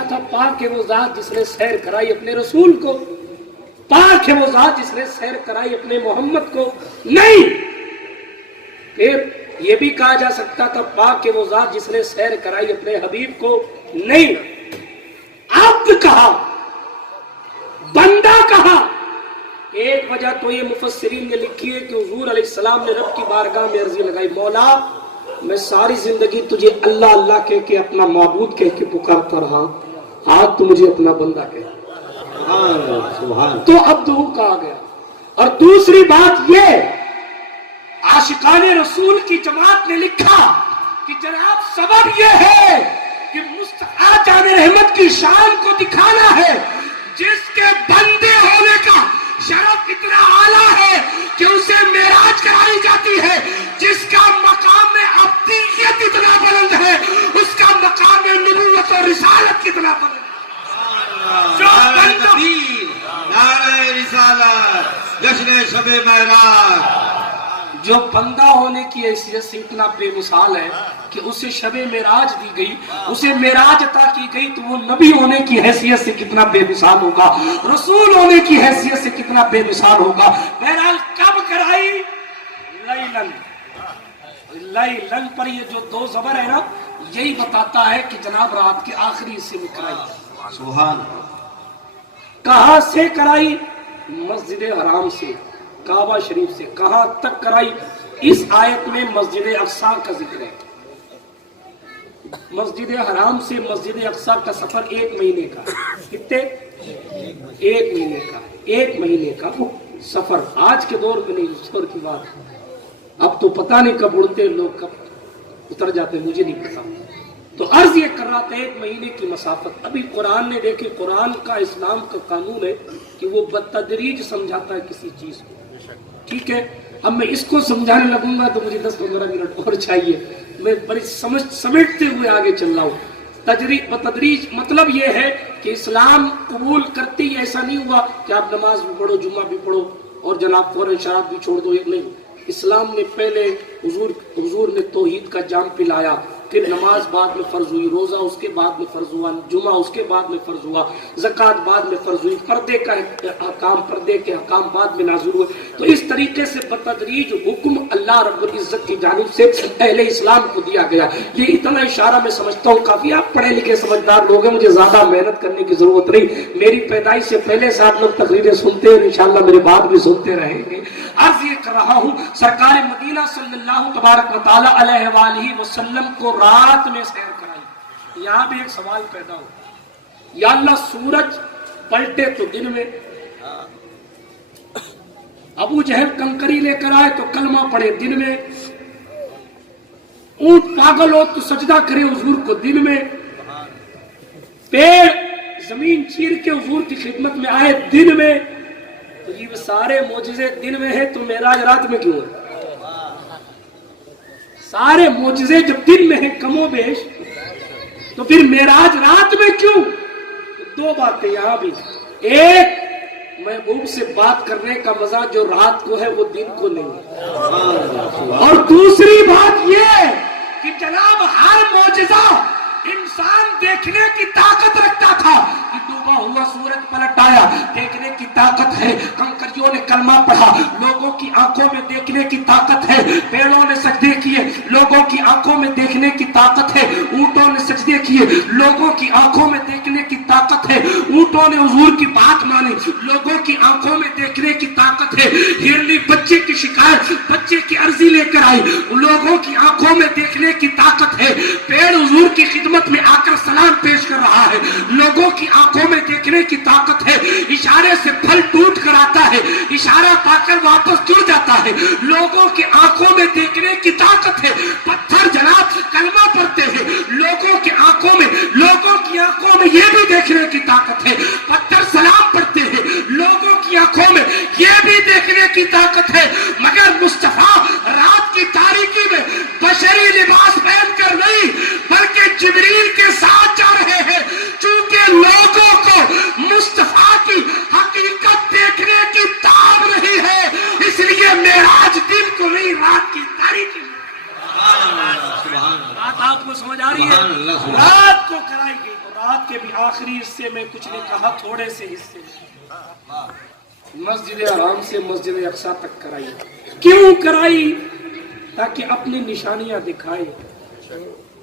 تھا پاک کہ وہ ذات جس نے سیر کرائی اپنے رسول کو، پاک ہے وہ ذات جس نے سیر کرائی اپنے محمد کو، نہیں۔ پھر یہ بھی کہا جا سکتا تھا پاک کہ وہ ذات جس نے سیر کرائی اپنے حبیب کو، نہیں۔ عبد کہا، بندہ کہا۔ ایک وجہ تو یہ مفسرین نے لکھی ہے کہ حضور علیہ السلام نے رب کی بارگاہ میں عرضی لگائی، مولا میں ساری زندگی تجھے اللہ اللہ کہہ کے اپنا معبود کہہ کے پکارتا رہا، آج تو مجھے اپنا بندہ کہہ، تو عبدہ کہا گیا۔ اور دوسری بات یہ عاشقان رسول کی جماعت نے لکھا کہ جناب سبب یہ ہے کہ مصطفیٰ جان رحمت کی شان کو دکھانا ہے، جس کے بندے ہونے کا شرف اتنا اعلیٰ ہے کہ اسے معراج کرائی جاتی ہے، جس کا مقام عبدیت اتنا بلند ہے اس کا مقام نبوت اور رسالت کتنا بلند ہے۔ جو بندہ ہونے کی حیثیت سے اتنا بے مثال ہے کہ اسے شب معراج دی گئی، اسے معراج عطا کی گئی، تو وہ نبی ہونے کی حیثیت سے کتنا بے مثال ہوگا، رسول ہونے کی حیثیت سے کتنا بے مثال ہوگا۔ بہرحال کب کرائی؟ لیلن پر یہ جو دو زبر ہے نا، یہی بتاتا ہے کہ جناب رات کے آخری حصے میں کرائی۔ سبحان اللہ۔ کہاں سے کرائی؟ مسجد حرام سے، کعبہ شریف سے۔ کہاں تک کرائی؟ اس آیت میں مسجد اقصی کا ذکر ہے۔ مسجد حرام سے مسجد اقصی کا سفر 1 مہینے کا، کتنے؟ 1 مہینے کا سفر۔ آج کے دور میں نہیں، اس دور کی بات ہے، اب تو پتہ نہیں کب اڑتے لوگ، کب اتر جاتے مجھے نہیں پتا۔ تو عرض یہ کر رہا تھا 1 مہینے کی مسافت۔ ابھی قرآن نے دیکھے، قرآن کا اسلام کا قانون ہے کہ وہ بتدریج سمجھاتا ہے کسی چیز کو، ٹھیک ہے؟ اب میں اس کو سمجھانے لگوں گا تو مجھے 10-15 منٹ اور چاہیے، میں بڑی سمجھتے ہوئے آگے چل رہا ہوں۔ بتدریج مطلب یہ ہے کہ اسلام قبول کرتے ہی ایسا نہیں ہوا کہ آپ نماز بھی پڑھو، جمعہ بھی پڑھو اور جناب فوراً شراب بھی چھوڑ دو، یہ نہیں۔ اسلام نے پہلے حضور نے توحید کا جام پلایا پھر نماز بعد میں فرض ہوئی، روزہ اس کے بعد میں فرض ہوا، جمعہ اس کے بعد میں فرض ہوا، زکوٰۃ بعد میں فرض ہوئی، پردے کے احکام بعد میں نازل ہوئے۔ تو اس طریقے سے بتدریج حکم اللہ رب العزت کی جانب سے اہل اسلام کو دیا گیا۔ یہ اتنا اشارہ میں سمجھتا ہوں کافی، آپ پڑھے لکھے سمجھدار لوگ ہیں، مجھے زیادہ محنت کرنے کی ضرورت نہیں، میری پیدائش سے پہلے سے آپ لوگ تقریریں سنتے ہیں، انشاءاللہ میرے بعد بھی سنتے رہیں گے۔ عرض یہ کر رہا ہوں، سرکار مدینہ صلی اللہ تبارک و تعالی علیہ وآلہ وسلم کو رات میں سیر کرائی۔ یہاں بھی ایک سوال پیدا ہو، یا اللہ سورج پلٹے تو دن میں، ابو جہل کنکری لے کر آئے تو کلمہ پڑھے دن میں، اونٹ پاگل ہو تو سجدہ کرے حضور کو دن میں، پیڑ زمین چیر کے حضور کی خدمت میں آئے دن میں، تو یہ سارے معجزے دن میں ہیں تو معراج رات میں کیوں ہے؟ سارے معجزے جب دن میں ہیں کم و بیش تو پھر معراج رات میں کیوں؟ دو باتیں یہاں بھی، ایک محبوب سے بات کرنے کا مزہ جو رات کو ہے وہ دن کو نہیں، اور دوسری بات یہ کہ جناب ہر معجزہ انسان دیکھنے کی طاقت رکھتا تھا کہ ڈوبا ہوا سورج پلٹ آیا، دیکھنے کی طاقت ہے، کنکریوں نے کلمہ پڑھا، لوگوں کی آنکھوں میں دیکھنے کی طاقت ہے، پیڑوں نے سجدے کیے، لوگوں کی آنکھوں میں دیکھنے کی طاقت ہے، اونٹوں نے سجدے کیے، لوگوں کی آنکھوں میں دیکھنے کی طاقت ہے، اونٹوں نے حضور کی بات مانی، لوگوں کی آنکھوں میں دیکھنے کی طاقت ہے، ہرنی بچے کی شکایت، بچے کی عرضی لے کر آئی، لوگوں کی آنکھوں میں دیکھنے کی طاقت ہے، پیڑ حضور کی خدمت میں آ کر سلام پیش کر رہا ہے، لوگوں کی آنکھوں میں دیکھنے کی طاقت ہے، اشارے سے پھل ٹوٹ کر آتا ہے، اشارہ پا کر واپس جڑ جاتا ہے، لوگوں کی آنکھوں میں دیکھنے کی طاقت ہے، پتھر جناب کلمہ پڑھتے ہیں، لوگوں کی آنکھوں میں یہ بھی دیکھنے کی طاقت ہے، پتھر سلام پڑھتے ہیں، لوگوں کی آنکھوں میں یہ بھی دیکھنے کی طاقت ہے، مگر مصطفیٰ رات کی تاریکی میں بشری لباس پہن کر نہیں بلکہ جبریل کے ساتھ جا رہے ہیں، چونکہ لوگوں کو مصطفیٰ کی حقیقت دیکھنے کی تاب نہیں ہے، اس لیے معراج دن کو نہیں رات کی تاریکی میں۔ بات آپ کو سمجھ آ رہی ہے؟ رات کو کرائی گئی، رات کے بھی آخری حصے میں کچھ نے کہا، تھوڑے سے حصے مسجد حرام سے مسجد اقصی تک کرائی۔ کیوں کرائی؟ تاکہ اپنی نشانیاں دکھائے۔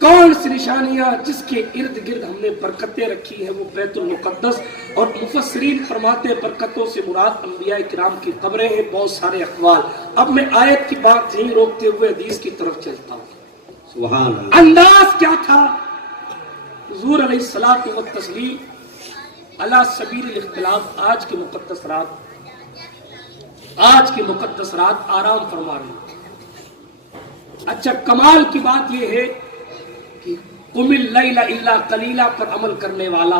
کون سی نشانیاں؟ جس کے ارد گرد ہم نے برکتیں رکھی ہیں وہ بیت المقدس، اور مفسرین فرماتے ہیں برکتوں سے مراد انبیاء کرام کی قبریں ہیں، بہت سارے اقوال۔ اب میں آیت کی بات نہیں روکتے ہوئے حدیث کی طرف چلتا ہوں۔ سبحان اللہ۔ انداز کیا تھا؟ حضور علیہ الصلوۃ والتسلیم علی سبیل الاختلاف آج کی مقدس رات آرام فرما رہے ہیں۔ اچھا کمال کی بات یہ ہے کہ قم اللیل الا قلیلا پر عمل کرنے والا،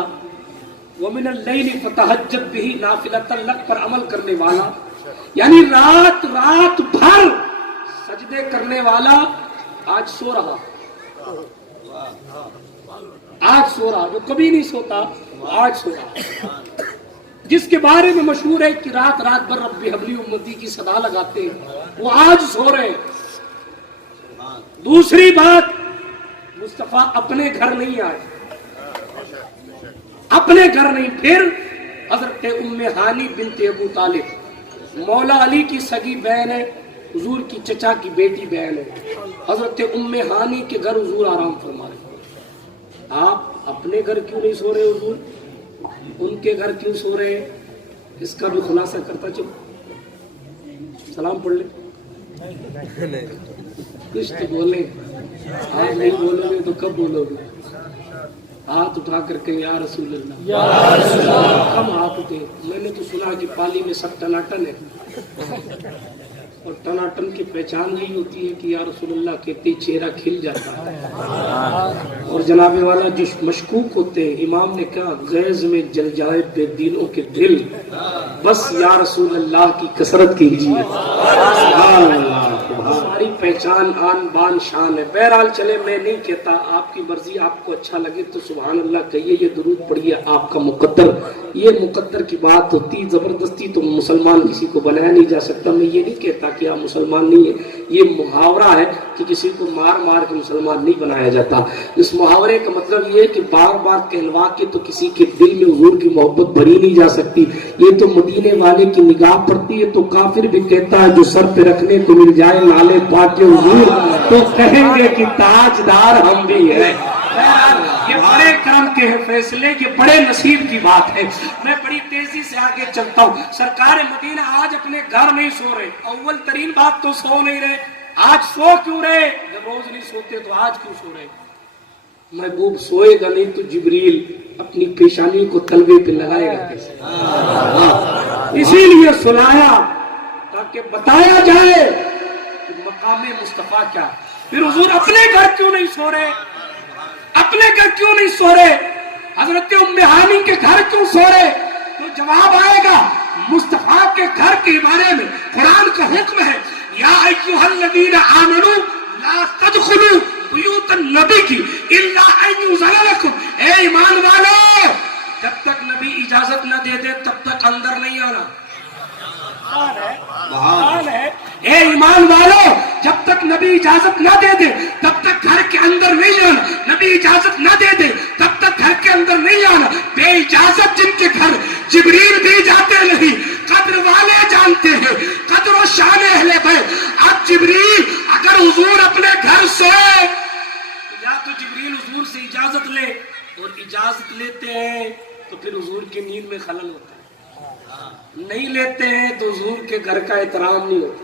ومن اللیل فتہجد بہ نافلۃ لک پر عمل کرنے والا، یعنی رات بھر سجدے کرنے والا آج سو رہا، جو کبھی نہیں سوتا آج سو رہا، جس کے بارے میں مشہور ہے کہ رات بھر رب حبلی امتی کی صدا لگاتے ہیں، وہ آج سو رہے ہیں۔ دوسری بات، مصطفیٰ اپنے گھر نہیں آئے، اپنے گھر نہیں، پھر حضرت ام ہانی بنت ابو طالب مولا علی کی سگی بہن ہے، حضور کی چچا کی بیٹی بہن ہے، حضرت ام ہانی کے گھر حضور آرام فرما رہے۔ آپ اپنے گھر کیوں نہیں سو رہے حضور؟ ان کے گھر کیوں سو رہے ہیں؟ اس کا بھی خلاصہ کرتا چلو، سلام پڑھ لیں، کچھ تو بولیں، آپ نہیں بولو گے تو کب بولو گے؟ ہاتھ اٹھا کر کے یا رسول اللہ، یا رسول اللہ، ہم ہاتھ اٹھے۔ میں نے تو سنا کہ پالی میں سب ٹناٹن ہے، اور ٹناٹن کی پہچان نہیں ہوتی ہے کہ یا رسول اللہ کہتے ہی چہرہ کھل جاتا ہے، اور جناب والا جو مشکوک ہوتے ہیں، امام نے کہا غیظ میں جل جائے بے دینوں کے دل، بس یا رسول اللہ کی کثرت کیجیے۔ سبحان اللہ۔ ہماری پہچان آن بان شان ہے. بہرحال چلے میں نہیں کہتا, آپ کی مرضی, آپ کو اچھا لگے تو سبحان اللہ کہیے, یہ درود پڑھیے, آپ کا مقدر. یہ مقدر کی بات ہوتی, زبردستی تو مسلمان کسی کو بنایا نہیں جا سکتا. میں یہ نہیں کہتا کہ آپ مسلمان نہیں ہیں, یہ محاورہ ہے کہ کسی کو مار مار کے مسلمان نہیں بنایا جاتا. اس محاورے کا مطلب یہ ہے کہ بار بار کہلوا کے تو کسی کے دل میں حضور کی محبت بھری نہیں جا سکتی. یہ تو مدینے والے کی نگاہ پڑتی ہے تو کافر بھی کہتا ہے جو سر پہ رکھنے کو مل جائے لالے پاک کے حضور تو کہیں گے کہ تاجدار ہم بھی ہیں. یہ بڑے کرم کے فیصلے, یہ بڑے نصیب کی بات ہے. میں بڑی تیزی سے آگے چلتا ہوں. سرکار مدینہ آج اپنے گھر نہیں سو رہے. اول ترین بات تو سو نہیں رہے. آج سو کیوں رہے؟ جب روز نہیں سوتے تو آج کیوں سو رہے؟ محبوب سوئے گا نہیں تو جبریل اپنی پیشانی کو تلوے پہ لگائے گا کیسے؟ اسی لیے سلایا تاکہ بتایا جائے کہ مقام مصطفیٰ کیا. پھر حضور اپنے گھر کیوں نہیں سو رہے؟ اپنے گھر کیوں نہیں سو رہے؟ حضرت ام ہانی کے گھر کیوں سو رہے؟ تو جواب آئے گا مصطفیٰ کے گھر کے بارے میں. قرآن کا حکم ہے یا ایھا الذین آمنوا لا تدخلوا بیوت النبی کی الا ان یؤذن لکم. اے ایمان والو, جب تک نبی اجازت نہ دے دے تب تک اندر نہیں آنا. اے ایمان والو, جب تک نبی اجازت نہ دے دے تب تک گھر کے اندر نہیں آنا. نبی اجازت نہ دے دے تب تک گھر کے اندر نہیں آنا. بے اجازت جن کے گھر جبریل بھی جاتے نہیں, قدر والے جانتے ہیں, قدر و شان اہل بیت. اب جبریل اگر حضور اپنے گھر سوئے تو یا تو جبریل حضور سے اجازت لے, اور اجازت لیتے ہیں تو پھر حضور کی نیند میں خلل ہوتا ہے. نہیں لیتے ہیں تو حضور کے گھر کا احترام نہیں ہوتا.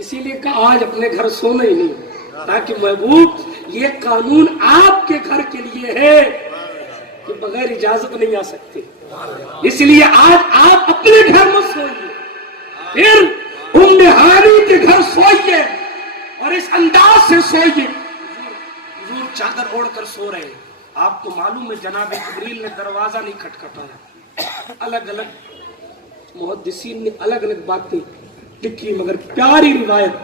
اسی لیے کہ آج اپنے گھر سونا ہی نہیں, تاکہ محبوب یہ قانون آپ کے گھر کے لیے ہے کہ بغیر اجازت نہیں آ سکتے. اس لیے آج آپ اپنے گھر میں سوئیے, پھر ام ہانی کے گھر سوئیے, اور اس انداز سے سوئیے. حضور چادر اوڑھ کر سو رہے ہیں. آپ کو معلوم ہے جناب جبریل نے دروازہ نہیں کھٹکھٹایا. الگ الگ محدثین نے الگ الگ باتیں لکھی, مگر پیاری روایت,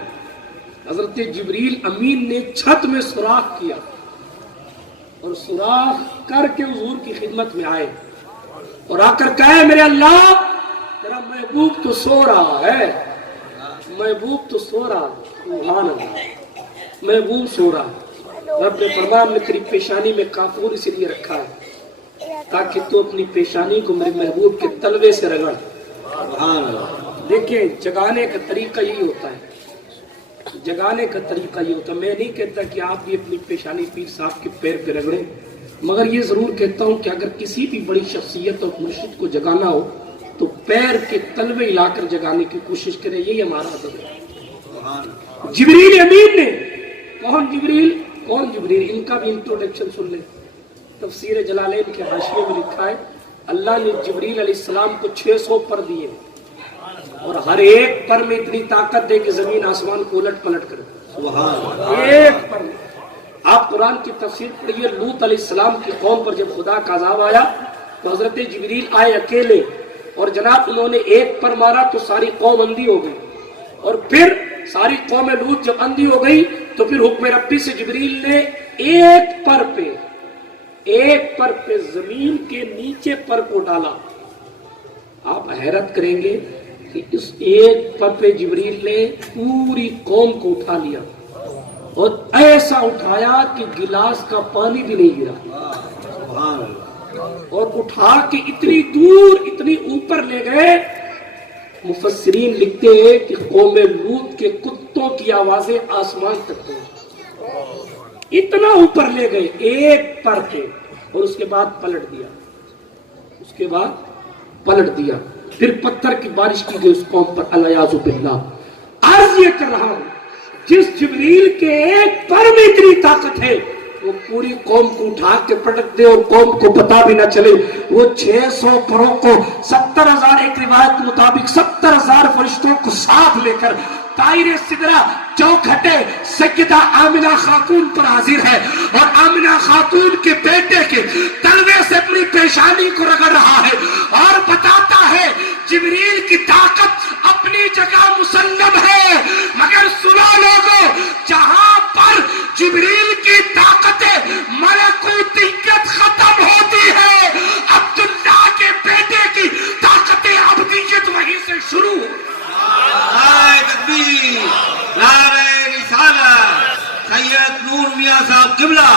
حضرت جبریل امین نے چھت میں سوراخ کیا اور سوراخ کر کے حضور کی خدمت میں آئے اور آ کر کہے میرے اللہ تیرا محبوب تو سو رہا ہے, محبوب تو سو رہا ہے. سبحان اللہ, محبوب سو رہا ہے. رب نے فرمایا میں تیری پیشانی میں کافور اس لیے رکھا ہے تاکہ تو اپنی پیشانی کو میرے محبوب کے تلوے سے رگڑ. دیکھیں جگانے کا طریقہ یہی ہوتا ہے, جگانے کا طریقہ یہ ہوتا ہے. میں نہیں کہتا کہ آپ بھی اپنی پیشانی پیر صاحب کے پیر پہ رگڑیں, مگر یہ ضرور کہتا ہوں کہ اگر کسی بھی بڑی شخصیت اور مرشد کو جگانا ہو تو پیر کے تلوے ہلا کر جگانے کی کوشش کریں. یہی ہمارا ادب ہے. جبریل امین نے, کون جبریل, کون جبریل, ان کا بھی انٹروڈکشن سن لیں. تفسیر جلالین کے حاشیے میں لکھا ہے اللہ نے جبریل علیہ السلام کو 600 پر دیے اور ہر ایک پر میں اتنی طاقت دے کہ زمین آسمان کو الٹ پلٹ کر دے. ایک پر میں. آپ قرآن کی تفسیر پڑھیے, لوط علیہ السلام کی قوم پر جب خدا کا عذاب آیا تو حضرت جبریل آئے اکیلے, اور جناب انہوں نے ایک پر مارا تو ساری قوم اندھی ہو گئی, اور پھر ساری قوم لوط جب اندھی ہو گئی تو پھر حکم ربی سے جبریل نے ایک پر پہ زمین کے نیچے پر کو ڈالا. آپ حیرت کریں گے کہ اس ایک پر پہ جبریل نے پوری قوم کو اٹھا لیا, اور ایسا اٹھایا کہ گلاس کا پانی بھی نہیں گرا, اور اٹھا کے اتنی دور اتنی اوپر لے گئے. مفسرین لکھتے ہیں کہ قوم لوط کے کتوں کی آوازیں آسمان تک پہنچی. اتنا اوپر لے گئے ایک پر کے, اور اس کے بعد پلٹ دیا. پھر پتھر کی بارش کی گئی اس قوم پر. الیاذ باللہ. عرض یہ کر رہا ہوں جس جبریل کے ایک پر میں اتنی طاقت ہے وہ پوری قوم کو اٹھا کے پٹک دے اور قوم کو پتا بھی نہ چلے. وہ 600 پروں کو 70,000, ایک روایت کے مطابق 70,000 فرشتوں کو ساتھ لے کر طائر سدرہ چوکھٹے سیدہ آمنہ خاتون پر حاضر ہے, اور آمنہ خاتون کے بیٹے کے تلوے سے اپنی پیشانی کو رگڑ رہا ہے اور بتاتا ہے جبریل کی طاقت اپنی جگہ مسلم ہے، مگر سنا لوگوں، جہاں پر جبریل کی طاقت ملکوتیت ختم ہوتی ہے، عبداللہ کے بیٹے کی طاقت عبدیت وہیں سے شروع ہو۔ نعرہ تکبیر، نعرہ رسالت، سید نور میاں صاحب قبلہ۔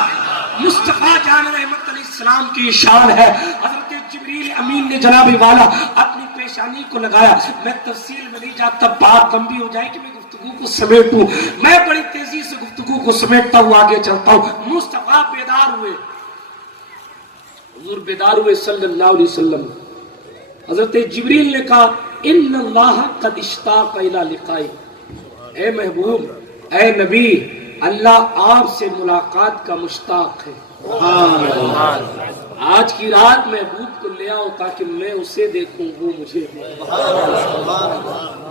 مصطفیٰ جان رحمت علیہ السلام کی شان ہے، حضرت جبریل امین نے جناب والا اپنی پیشانی کو لگایا۔ میں تفصیل میں نہیں جاتا، بات لمبی ہو جائے کہ میں گفتگو کو سمیٹوں، میں بڑی تیزی سے گفتگو کو سمیٹتا ہوں، آگے چلتا ہوں۔ مصطفیٰ بیدار ہوئے، حضور بیدار ہوئے صلی اللہ علیہ وسلم۔ حضرت جبریل نے کہا ان اللہ قد اشتاق الی لقائی، اے محبوب، اے نبی، اللہ آپ سے ملاقات کا مشتاق ہے۔ آج کی رات محبوب کو لے آؤ تاکہ میں اسے دیکھوں، وہ مجھے دیکھے۔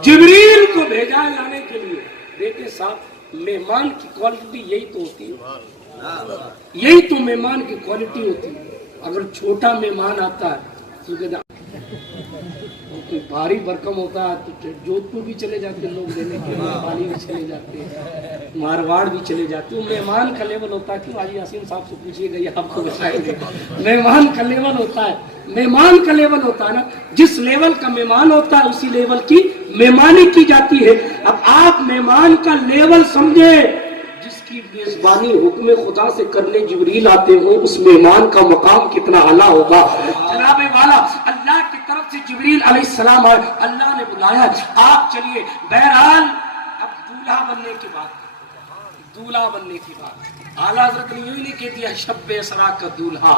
جبریل کو بھیجا لانے کے لیے۔ دیکھیں صاحب، مہمان کی کوالٹی یہی تو ہوتی ہے، یہی تو مہمان کی کوالٹی ہوتی ہے۔ اگر چھوٹا مہمان آتا ہے تو کہتا کوئی بھاری برکم ہوتا ہے تو جودھ پور بھی چلے جاتے ہیں لوگ دینے کے لیے، پانی بھی چلے جاتے ہیں، مارواڑ بھی چلے جاتے ہیں۔ مہمان کا لیول ہوتا ہے، کیوں حاجی یاسین صاحب سے پوچھیے گا، یہ آپ کو بتائیں گے۔ مہمان کا لیول ہوتا ہے، مہمان کا لیول ہوتا ہے نا، جس لیول کا مہمان ہوتا ہے اسی لیول کی مہمانی کی جاتی ہے۔ اب آپ مہمان کا لیول سمجھے، جس کی میزبانی حکم خدا سے کرنے جبریل آتے ہوں، اس مہمان کا مقام کتنا اعلیٰ ہوگا۔ جناب والا اللہ کی طرف سے جبریل علیہ السلام آئے، اللہ نے بلایا، آپ چلیے۔ بہرحال اب دولہا بننے کی بات، دولہا بننے کی بات، اعلیٰ حضرت نے یوں ہی نہیں کہہ دیا شب اسرا کا دولہا۔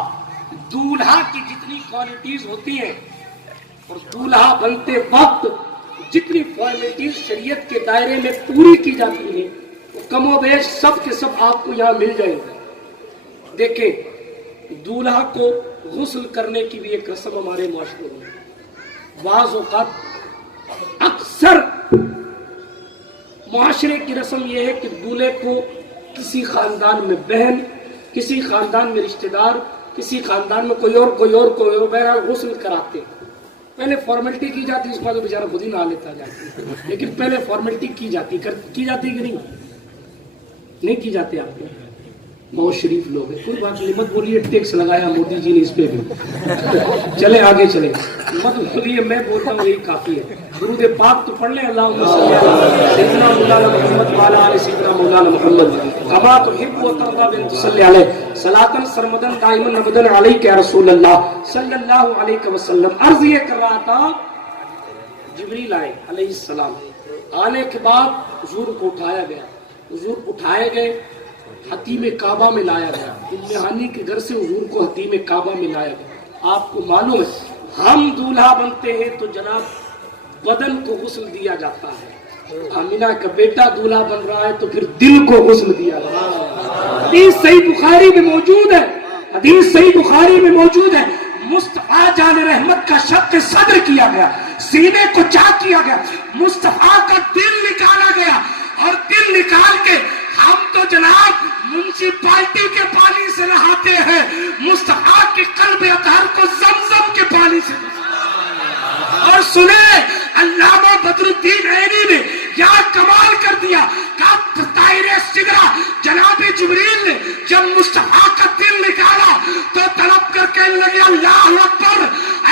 دولہا کی جتنی کوالٹیز ہوتی ہیں اور دولہا بنتے وقت جتنی فارمیلٹیز شریعت کے دائرے میں پوری کی جاتی ہیں، کم و بیش سب کے سب آپ کو یہاں مل جائیں گے۔ دیکھیں، دولہا کو غسل کرنے کی بھی ایک رسم ہمارے معاشرے میں، بعض اوقات اکثر معاشرے کی رسم یہ ہے کہ دولہے کو کسی خاندان میں بہن، کسی خاندان میں رشتہ دار، کسی خاندان میں کوئی اور بہرحال غسل کراتے ہیں۔ پہلے فارمیلٹی کی جاتی، اس بات بیچارہ خود ہی نہ لیتا جاتی، لیکن پہلے فارمیلٹی کی جاتی کہ نہیں، نہیں کی جاتی۔ آپ کو بہت شریف لوگ ہیں، کوئی بات نہیں، مت بولیے ٹیکس لگایا مودی جی نے اس پہ بھی، چلے آگے چلے، مت بولیے، میں بولتا ہوں یہی کافی ہے۔ درود پاک تو پڑھ لیں، اللہم صلی علی سیدنا مولانا محمد وعلی آل سیدنا مولانا محمد کما تحب و ترضی بن تصلی علیہ صلاۃ سرمدن دائما ابدا علیک یا رسول اللہ صلی اللہ علیہ وسلم۔ عرض یہ کر رہا تھا، جبریل آئے علیہ السلام، آنے کے بعد حضور کو اٹھایا گیا، حضور اٹھائے گئے، حتیم کعبہ میں لایا گیا۔ امہانی کے گھر سے حضور کو حتیم کعبہ میں لایا گیا۔ آپ کو معلوم ہے ہم دولہا بنتے ہیں تو جناب بدن کو غسل دیا جاتا ہے، آمینہ کا بیٹا دولہا بن رہا ہے تو پھر دل کو غسل دیا جاتا ہے۔ حدیث صحیح بخاری میں موجود ہے، حدیث صحیح بخاری میں موجود ہے، مصطفیٰ جان رحمت کا شق صدر کیا گیا، سینے کو چاک کیا گیا، مصطفیٰ کا دل نکالا گیا، اور دل نکال کے ہم تو جناب منسپالٹی کے پانی سے نہاتے ہیں، مصطفیٰ کے قلب اطہر کو زمزم کے پانی سے۔ اور سنیں، علامہ بدر الدین عینی نے یہاں کمال کر دیا، کہا طائر سدرہ جناب جبریل نے جب مصطفیٰ کا دل نکالا تو طلب کر کہنے لگے اللہ اکبر،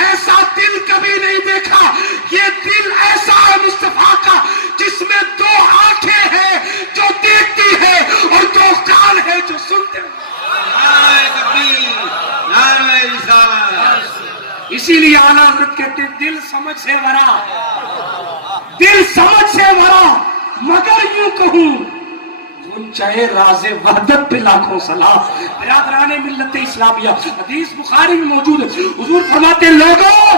ایسا دل کبھی نہیں دیکھا، یہ دل ایسا ہے مصطفیٰ کا جس میں دو آنکھیں ہیں جو دیکھتی ہے اور دو کان ہیں جو سنتے ہیں۔ نعرہ تکبیر، نعرہ رسالت۔ اسی لیے اعلیٰ حضرت کہتے ہیں دل سمجھ سے بھرا، دل سمجھ سے بھرا، مگر یوں کہوں چاہے راز وحدت پہ لاکھوں سلام۔ برادران ملت اسلامیہ، حدیث بخاری میں موجود ہے، حضور فرماتے ہیں لوگوں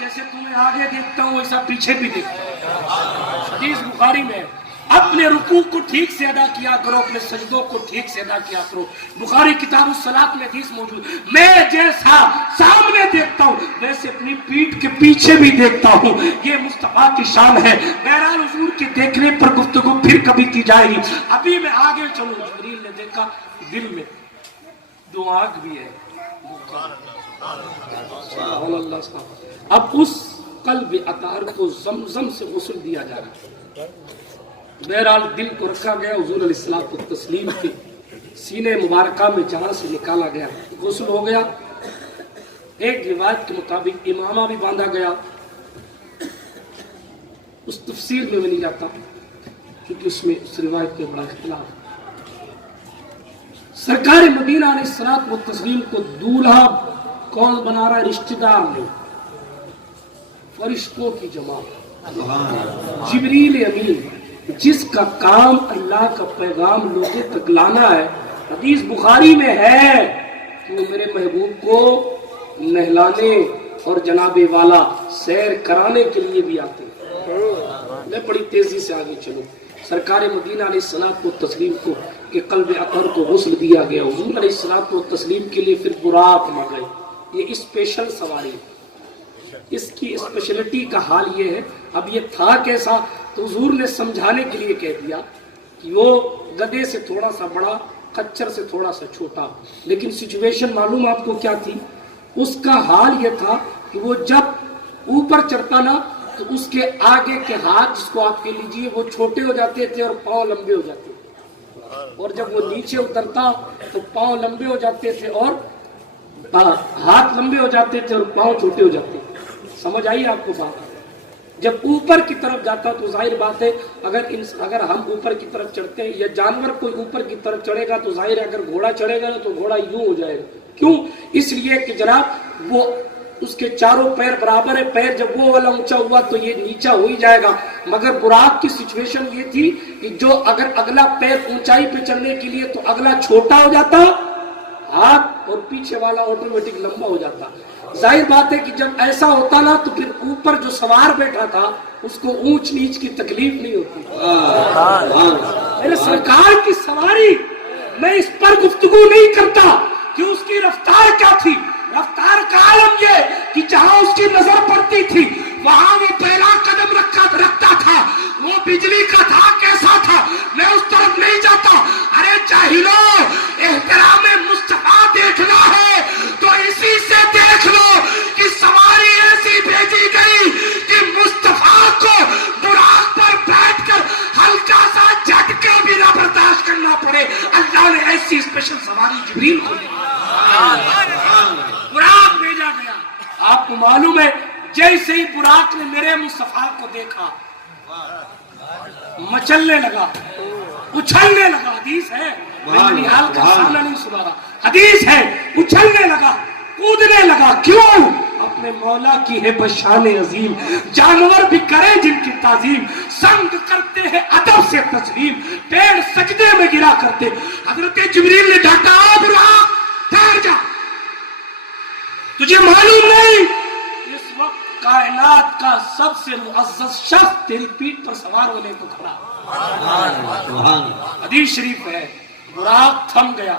جیسے تمہیں آگے دیکھتا ہوں ویسا پیچھے بھی دیکھتا ہوں۔ حدیث بخاری میں اپنے رکوع کو ٹھیک سے ادا کیا کرو، اپنے سجدوں کو ٹھیک سے ادا کیا کرو۔ بخاری کتاب الصلاۃ میں حدیث موجود، میں جیسا سامنے دیکھتا ہوں ویسے اپنی پیٹھ کے پیچھے بھی دیکھتا ہوں، یہ مصطفیٰ کی شان ہے۔ بہرحال حضور کے دیکھنے پر گفتگو پھر کبھی کی جائے گی، ابھی میں آگے چلوں۔ جبریل نے دیکھا دل میں دو آنکھ بھی ہے، اب اس قلب اطہر کو زمزم سے غسل دیا جا رہا ہے۔ بہرحال دل کو رکھا گیا، حضور علیہ السلام کو تسلیم کی، سینے مبارکہ میں جہاں سے نکالا گیا، غسل ہو گیا۔ ایک روایت کے مطابق امامہ بھی باندھا گیا، اس تفسیر میں نہیں جاتا کیونکہ اس میں اس روایت کے بڑا اختلاف ہے۔ سرکار مدینہ علیہ الصلوۃ والتسلیم کو دولہا کون بنا رہا ہے؟ رشتہ دار نہیں، فرشتوں کی جماعت، جبریل امین، جس کا کام اللہ کا پیغام لوگوں تک لانا ہے۔ حدیث بخاری میں ہے کہ وہ میرے محبوب کو نہلانے اور جناب والا سیر کرانے کے لیے بھی آتے ہیں۔ میں بڑی تیزی سے آگے چلوں۔ سرکار مدینہ علیہ الصلوۃ والتسلیم کو کہ قلب اطہر کو غسل دیا گیا، حضور علیہ الصلوۃ والتسلیم کے لیے پھر براق منگائی۔ یہ اسپیشل سواری، اس کی اسپیشلٹی کا حال یہ ہے، اب یہ تھا کیسا تو حضور نے سمجھانے کے لیے کہہ دیا کہ وہ گدھے سے تھوڑا سا بڑا، خچر سے تھوڑا سا چھوٹا، لیکن سچویشن معلوم آپ کو کیا تھی؟ اس کا حال یہ تھا کہ وہ جب اوپر چڑھتا نا تو اس کے آگے کے ہاتھ، جس کو آپ کے لیجئے، وہ چھوٹے ہو جاتے تھے اور پاؤں لمبے ہو جاتے تھے، اور جب وہ نیچے اترتا تو پاؤں لمبے ہو جاتے تھے اور ہاتھ لمبے ہو جاتے تھے اور پاؤں چھوٹے ہو جاتے تھے۔ سمجھ آئی آپ کو بات؟ جب اوپر کی طرف جاتا تو ظاہر بات ہے اگر ہم اوپر کی طرف چڑھتے ہیں یا جانور کوئی اوپر کی طرف چڑھے گا تو ظاہر ہے اگر گھوڑا چڑھے گا تو گھوڑا یوں ہو جائے گا۔ کیوں؟ اس لیے کہ جناب وہ اس کے چاروں پیر برابر ہے، پیر جب وہ والا اونچا ہوا تو یہ نیچا ہو ہی جائے گا۔ مگر براق کی سچویشن یہ تھی کہ جو اگر اگلا پیر اونچائی پہ چڑھنے کے لیے تو اگلا چھوٹا ہو جاتا ہاتھ، اور پیچھے والا آٹومیٹک لمبا ہو جاتا۔ ظاہر بات ہے کہ جب ایسا ہوتا نا تو پھر اوپر جو سوار بیٹھا تھا اس کو اونچ نیچ کی تکلیف نہیں ہوتی۔ میرے سرکار کی سواری، میں اس پر گفتگو نہیں کرتا کہ اس کی رفتار کیا تھی، رفتار کا عالم یہ کہ جہاں اس کی نظر پڑتی تھی وہاں وہ پہلا قدم رکھتا تھا، وہ بجلی کا تھا کیسا تھا، میں اس طرف نہیں جاتا۔ ارے جاہلو، احترام مصطفیٰ دیکھنا ہے تو اسی سے دیکھ لو کہ سواری ایسی بھیجی گئی کہ مصطفیٰ کو براق پر بیٹھ کر ہلکا سا جھٹکا بھی نہ برداشت کرنا پڑے۔ اللہ نے ایسی اسپیشل سواری جبریل کو دی، براق بھیجا گیا۔ آپ کو معلوم ہے جیسے ہی براق نے میرے مصطفیٰ کو دیکھا مچلنے لگا، اچھلنے لگا۔ حدیث ہے، میں ننیال کا سامنا نہیں سنا رہا، حدیث ہے، اچھلنے لگا، کودنے لگا۔ کیوں؟ اپنے مولا کی ہے بشان عظیم، جانور بھی کرے جن کی تعظیم، سنگ کرتے ہیں ادب سے تسلیم، پیڑ سجدے میں گرا کرتے۔ حضرت جبریل نے ڈانٹا، براق ٹھہر جا، تجھے معلوم نہیں اس وقت کائنات کا سب سے معزز شخص تیری پیٹھ پر سوار ہونے کو کھڑا۔ حدیث شریف ہے، براق تھم گیا۔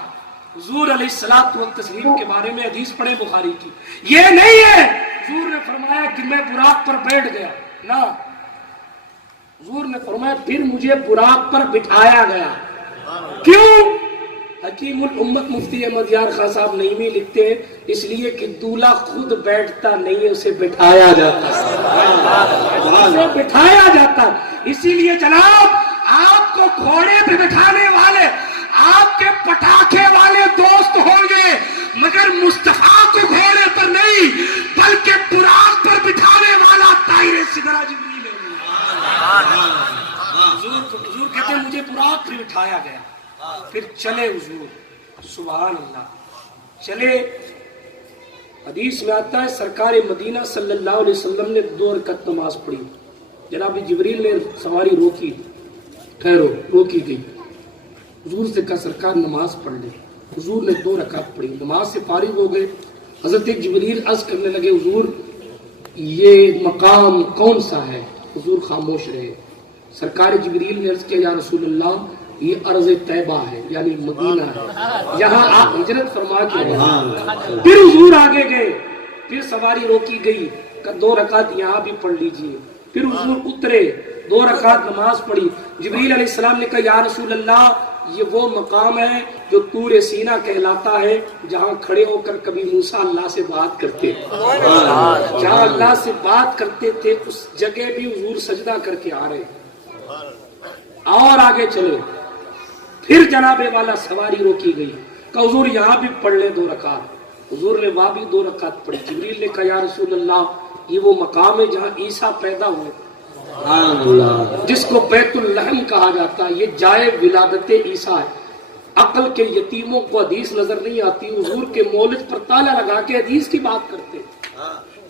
حضور علیہ الصلوۃ والتسلیم کے بارے میں حدیث پڑھے بخاری کی، یہ نہیں ہے حضور نے فرمایا کہ میں براق پر بیٹھ گیا، نہ، حضور نے فرمایا پھر مجھے براق پر بٹھایا گیا۔ کیوں؟ حکیم الامت مفتی احمد یار خان صاحب نعیمی لکھتے ہیں اس لیے کہ دولہا خود بیٹھتا نہیں ہے، اسے بٹھایا جاتا ہے، اسے بٹھایا جاتا ہے۔ اسی لیے جناب آپ کو گھوڑے پہ بٹھانے والے آپ کے پٹاخے والے دوست ہوں گے، مگر مصطفیٰ کو گھوڑے پر نہیں بلکہ براق پر بٹھانے والا طاہر سدرہ جبریل ہے۔ حضور کہتے ہیں مجھے براق پر بٹھایا گیا، پھر چلے حضور، سبحان اللہ، چلے۔ حدیث میں آتا ہے سرکار مدینہ صلی اللہ علیہ وسلم نے 2 رکعت نماز پڑھی، جناب جبریل نے سواری روکی، ٹھہرو، روکی گئی، حضور سے کہا سرکار نماز پڑھ لے۔ حضور نے 2 رکعت پڑھی، نماز سے فارغ ہو گئے۔ حضرت جبریل عرض کرنے لگے حضور یہ مقام کون سا ہے؟ حضور خاموش رہے۔ سرکار جبریل نے عرض کیا یا رسول اللہ یہ ارض طیبہ ہے، یعنی مدینہ ہے، یہاں آپ ہجرت فرما کے رہے۔ پھر حضور آگے گئے، پھر سواری روکی گئی کہ 2 رکعت یہاں بھی پڑھ لیجئے۔ پھر حضور اترے، 2 رکعت نماز پڑھی۔ جبریل علیہ السلام نے کہا یا رسول اللہ یہ وہ مقام ہے جو طور سینا کہلاتا ہے، جہاں کھڑے ہو کر کبھی موسیٰ اللہ سے بات کرتے، جہاں اللہ سے بات کرتے تھے، اس جگہ بھی حضور سجدہ کر کے آ رہے. اور آگے چلے، پھر جناب والا سواری روکی گئی کہ حضور یہاں بھی پڑھ لیں 2 رکعت. حضور نے وہاں بھی 2 رکعت پڑھی. جبریل نے کہا یا رسول اللہ یہ وہ مقام ہے جہاں عیسیٰ پیدا ہوئے، جس کو بیت اللحم کہا جاتا ہے، یہ جائے ولادت عیسیٰ ہے. عقل کے یتیموں کو حدیث نظر نہیں آتی، حضور کے مولد پر تالا لگا کے حدیث کی بات کرتے.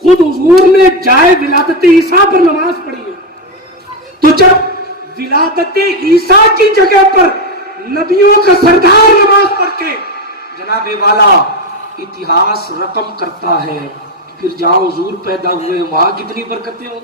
خود حضور نے جائے ولادت عیسیٰ پر نماز پڑھی ہے. تو جب ولادت عیسیٰ کی جگہ پر نبیوں کا سردار نماز پڑھ کے جناب والا اتہاس رقم کرتا ہے، پھر جہاں حضور پیدا ہوئے وہاں کتنی برکتیں ہوں.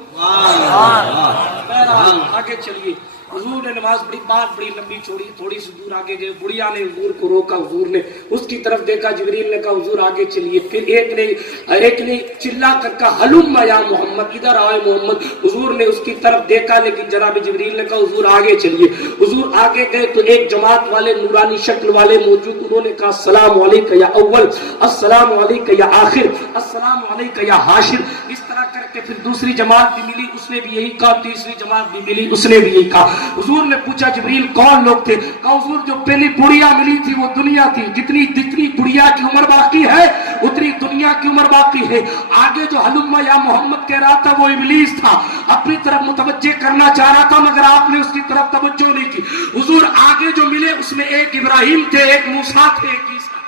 آگے چلیے. حضور نے نماز پڑھی، بات بڑی لمبی چھوڑی، تھوڑی سی دور آگے گئے. بڑھیا نے حضور کو روکا، حضور نے اس کی طرف دیکھا. جبریل نے کہا حضور آگے چلیے. پھر ایک نے چلا کر کہا ہلم یا محمد، ادھر آئے محمد. حضور نے اس کی طرف دیکھا، لیکن جناب جبریل نے کہا حضور آگے چلیے. حضور آگے گئے تو ایک جماعت والے نورانی شکل والے موجود، انہوں نے کہا السلام علیکم یا اول، السلام علیکم یا آخر، السلام علیکم یا حاشر. اس طرح کر کے پھر دوسری جماعت بھی ملی، اس نے بھی یہی کہا. تیسری جماعت بھی ملی، اس نے بھی یہی کہا. حضور نے پوچھا جبریل کون لوگ تھے؟ کہا حضور جو پہلی بڑھیا ملی تھی وہ دنیا تھی، جتنی بڑھیا کی عمر باقی ہے اتنی دنیا کی عمر باقی ہے. آگے جو ہلما یا محمد کہہ رہا تھا وہ ابلیس تھا، اپنی طرف متوجہ کرنا چاہ رہا تھا مگر آپ نے اس کی طرف توجہ نہیں کی. حضور آگے جو ملے اس میں ایک ابراہیم تھے، ایک موسیٰ تھے، ایک عیسیٰ.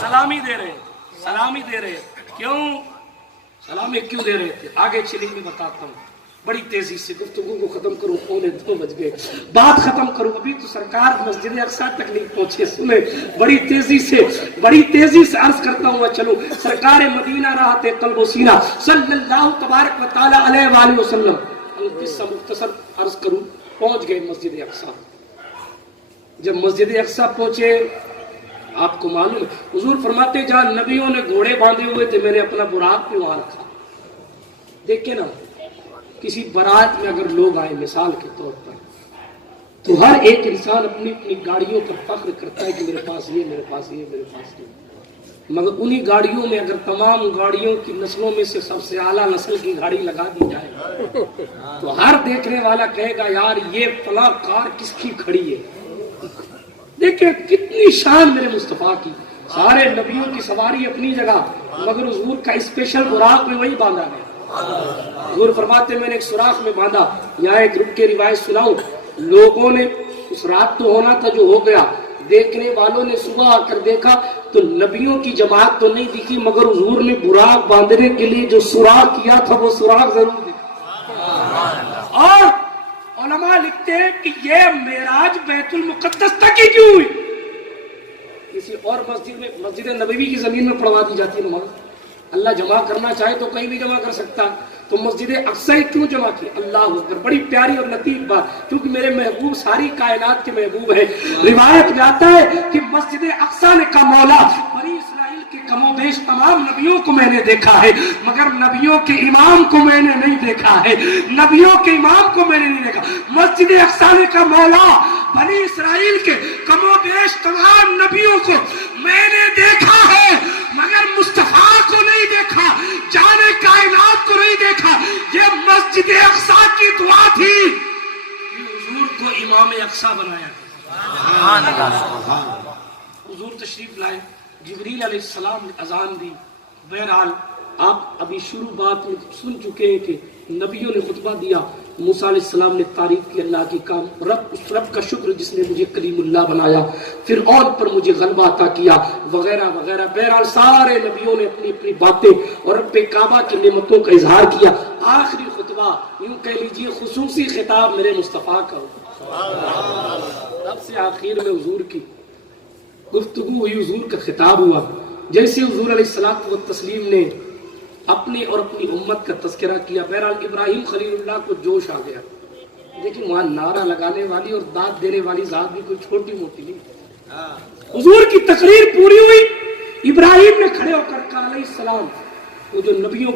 سلامی دے رہے، سلامی دے رہے. کیوں سلامی کیوں دے رہے تھے؟ آگے چلیں گے بتاتا ہوں. بڑی تیزی سے گفتگو کو ختم کروں، 2:45 بج گئے. بات ختم کروں، ابھی تو سرکار مسجد اقصیٰ تک نہیں پہنچے. سنیں بڑی تیزی سے عرض کرتا ہوں. چلو سرکار مدینہ راحت قلب و سینہ صلی اللہ تبارک و تعالی علیہ وآلہ وسلم. قصہ مختصر عرض کروں. پہنچ گئے مسجد اقصیٰ. جب مسجد اقصیٰ پہنچے آپ کو معلوم ہے حضور فرماتے جہاں نبیوں نے گھوڑے باندھے ہوئے تھے میں نے اپنا براق بھی وہاں رکھا. دیکھیں نا، کسی بارات میں اگر لوگ آئے مثال کے طور پر تو ہر ایک انسان اپنی اپنی گاڑیوں پر فخر کرتا ہے کہ میرے پاس یہ، میرے پاس یہ، میرے پاس یہ. مگر انہی گاڑیوں میں اگر تمام گاڑیوں کی نسلوں میں سے سب سے اعلیٰ نسل کی گاڑی لگا دی جائے تو ہر دیکھنے والا کہے گا یار یہ فلاں کار کس کی کھڑی ہے. دیکھیں کتنی شان میرے مصطفیٰ کی. سارے نبیوں کی سواری اپنی جگہ، مگر حضور کا اسپیشل براق میں وہی باندھا گیا. حضور فرماتے میں نے ایک سوراخ میں باندھا. یہاں ایک رک کے روایت سناؤں. لوگوں نے اس رات تو ہونا تھا جو ہو گیا، دیکھنے والوں نے صبح آ کر دیکھا تو نبیوں کی جماعت تو نہیں دکھی مگر حضور نے براق باندھنے کے لیے جو سوراخ کیا تھا وہ سوراخ ضرور دکھا. اور علماء لکھتے ہیں کہ یہ معراج بیت المقدس تک ہی کیوں ہوئی؟ کسی اور مسجد میں، مسجد نبوی کی زمین میں پڑھوا دی جاتی ہے نماز. اللہ جمع کرنا چاہے تو کہیں بھی جمع کر سکتا، تو مسجد اقصیٰ کیوں جمع کی؟ اللہ اکبر. بڑی پیاری اور لطیف بات، کیونکہ میرے محبوب ساری کائنات کے محبوب ہیں. روایت میں آتا ہے کہ مسجد اقصیٰ نے کہا مولا بنی اسرائیل کے کم و بیش تمام نبیوں کو میں نے دیکھا ہے مگر نبیوں کے امام کو میں نے نہیں دیکھا ہے، نبیوں کے امام کو میں نے نہیں دیکھا. مسجد اقصیٰ نے کہا مولا بنی اسرائیل کے کم و بیش تمام نبیوں کو میں نے دیکھا ہے مگر مصطفیٰ کو نہیں دیکھا، جانے کائنات کو نہیں دیکھا. یہ مسجد اقصیٰ کی دعا تھی کہ حضور کو امام اقصیٰ بنایا. حضور تشریف لائے، جبریل علیہ السلام نے اذان دی. بہرحال آپ ابھی شروع بات میں سن چکے ہیں کہ نبیوں نے خطبہ دیا. موسیٰ علیہ السلام نے تعریف کی اللہ کی، کام اس رب کا شکر جس نے مجھے کلیم اللہ بنایا، فرعون پر مجھے غلبہ عطا کیا، وغیرہ وغیرہ. بہرحال سارے نبیوں نے اپنی اپنی باتیں اور رب کعبہ کی نعمتوں کا اظہار کیا. آخری خطبہ یوں کہہ لیجئے خصوصی خطاب میرے مصطفیٰ کا سب سے آخر میں حضور کی گفتگو ہوئی، حضور کا خطاب ہوا. جیسے حضور علیہ الصلوۃ والتسلیم نے اپنی اور اپنی امت کا تذکرہ کیا. بہرحال ابراہیم خلیل اللہ کو جوش آ گیا. دیکھیں وہاں نعرہ لگانے والی اور داد دینے والی ذات بھی کوئی چھوٹی موٹی نہیں. حضور کی تقریر پوری ہوئی. ابراہیم نے کھڑے ہو کر کہا علیہ السلام، وہ جو نبیوں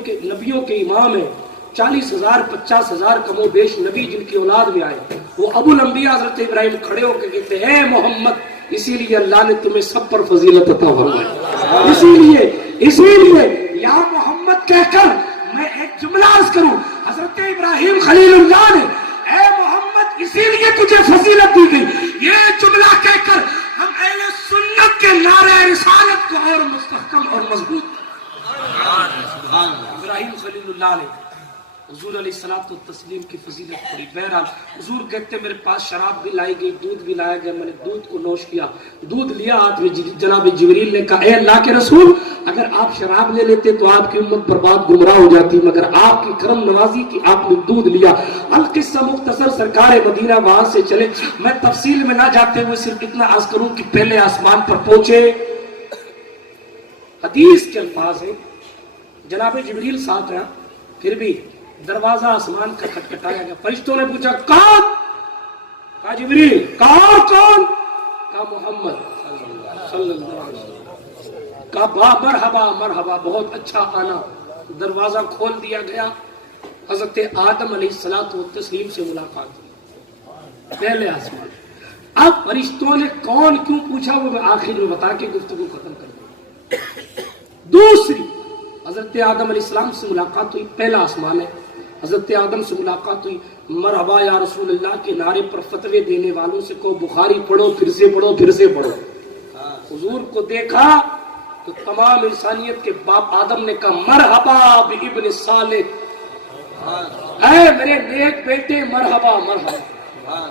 کے امام ہیں، 40,000 50,000 کم و بیش نبی جن کی اولاد میں آئے، وہ ابو الانبیاء حضرت ابراہیم کھڑے ہو کے کہتے ہیں اے محمد اسی لیے اللہ نے تمہیں سب پر فضیلت عطا فرمائی، اسی لیے یا محمد کہہ کر میں ایک جملہ عرض کروں، حضرت ابراہیم خلیل اللہ نے اے محمد اسی لیے تجھے فضیلت دی گئی، یہ جملہ کہہ کر ہم اہل سنت کے نعرہ رسالت کو اور مستحکم اور مضبوط ابراہیم خلیل اللہ نے حضور علیہ الصلوۃ والتسلیم کی فضیلت پڑھی۔ بہرحال حضور کہتے میرے پاس شراب بھی لائی گئی، دودھ بھی لایا گیا، میں نے دودھ کو نوش کیا، دودھ لیا ہاتھ میں، جناب جبریل نے کہا اے اللہ کے رسول اگر آپ شراب لے لیتے تو آپ کی امت برباد گمراہ ہو جاتی، مگر آپ کی کرم نوازی کی آپ نے دودھ لیا۔ القصہ مختصر، سرکار مدینہ وہاں سے چلے، میں تفصیل میں نہ جاتے ہوئے صرف اتنا عرض کروں کہ پہلے آسمان پر پہنچے۔ حدیث کے الفاظ ہیں جناب جبریل ساتھ رہا، پھر بھی دروازہ آسمان کا کھٹکھٹایا گیا، فرشتوں نے پوچھا کون؟ کہا جبریل۔ کہا کون؟ کہا محمد صلی اللہ علیہ وسلم۔ کہا مرحبا مرحبا، بہت اچھا آنا۔ دروازہ کھول دیا گیا، حضرت آدم علیہ الصلوۃ والتسلیم سے ملاقات ہوئی، پہلے آسمان۔ اب فرشتوں نے کون کیوں پوچھا وہ میں آخر میں بتا کے گفتگو ختم کر دوں۔ دوسری، حضرت آدم علیہ السلام سے ملاقات ہوئی، پہلا آسمان ہے، حضرت آدم سے ملاقات ہوئی، مرحبا یا رسول اللہ کے نعرے پر فتوے دینے والوں سے کو بخاری پڑھو، پھر سے پڑھو، پھر سے پڑھو۔ حضور کو دیکھا تو تمام انسانیت کے باپ آدم نے کہا مرحبا بابن صالح، اے میرے نیک بیٹے مرحبا مرحبا۔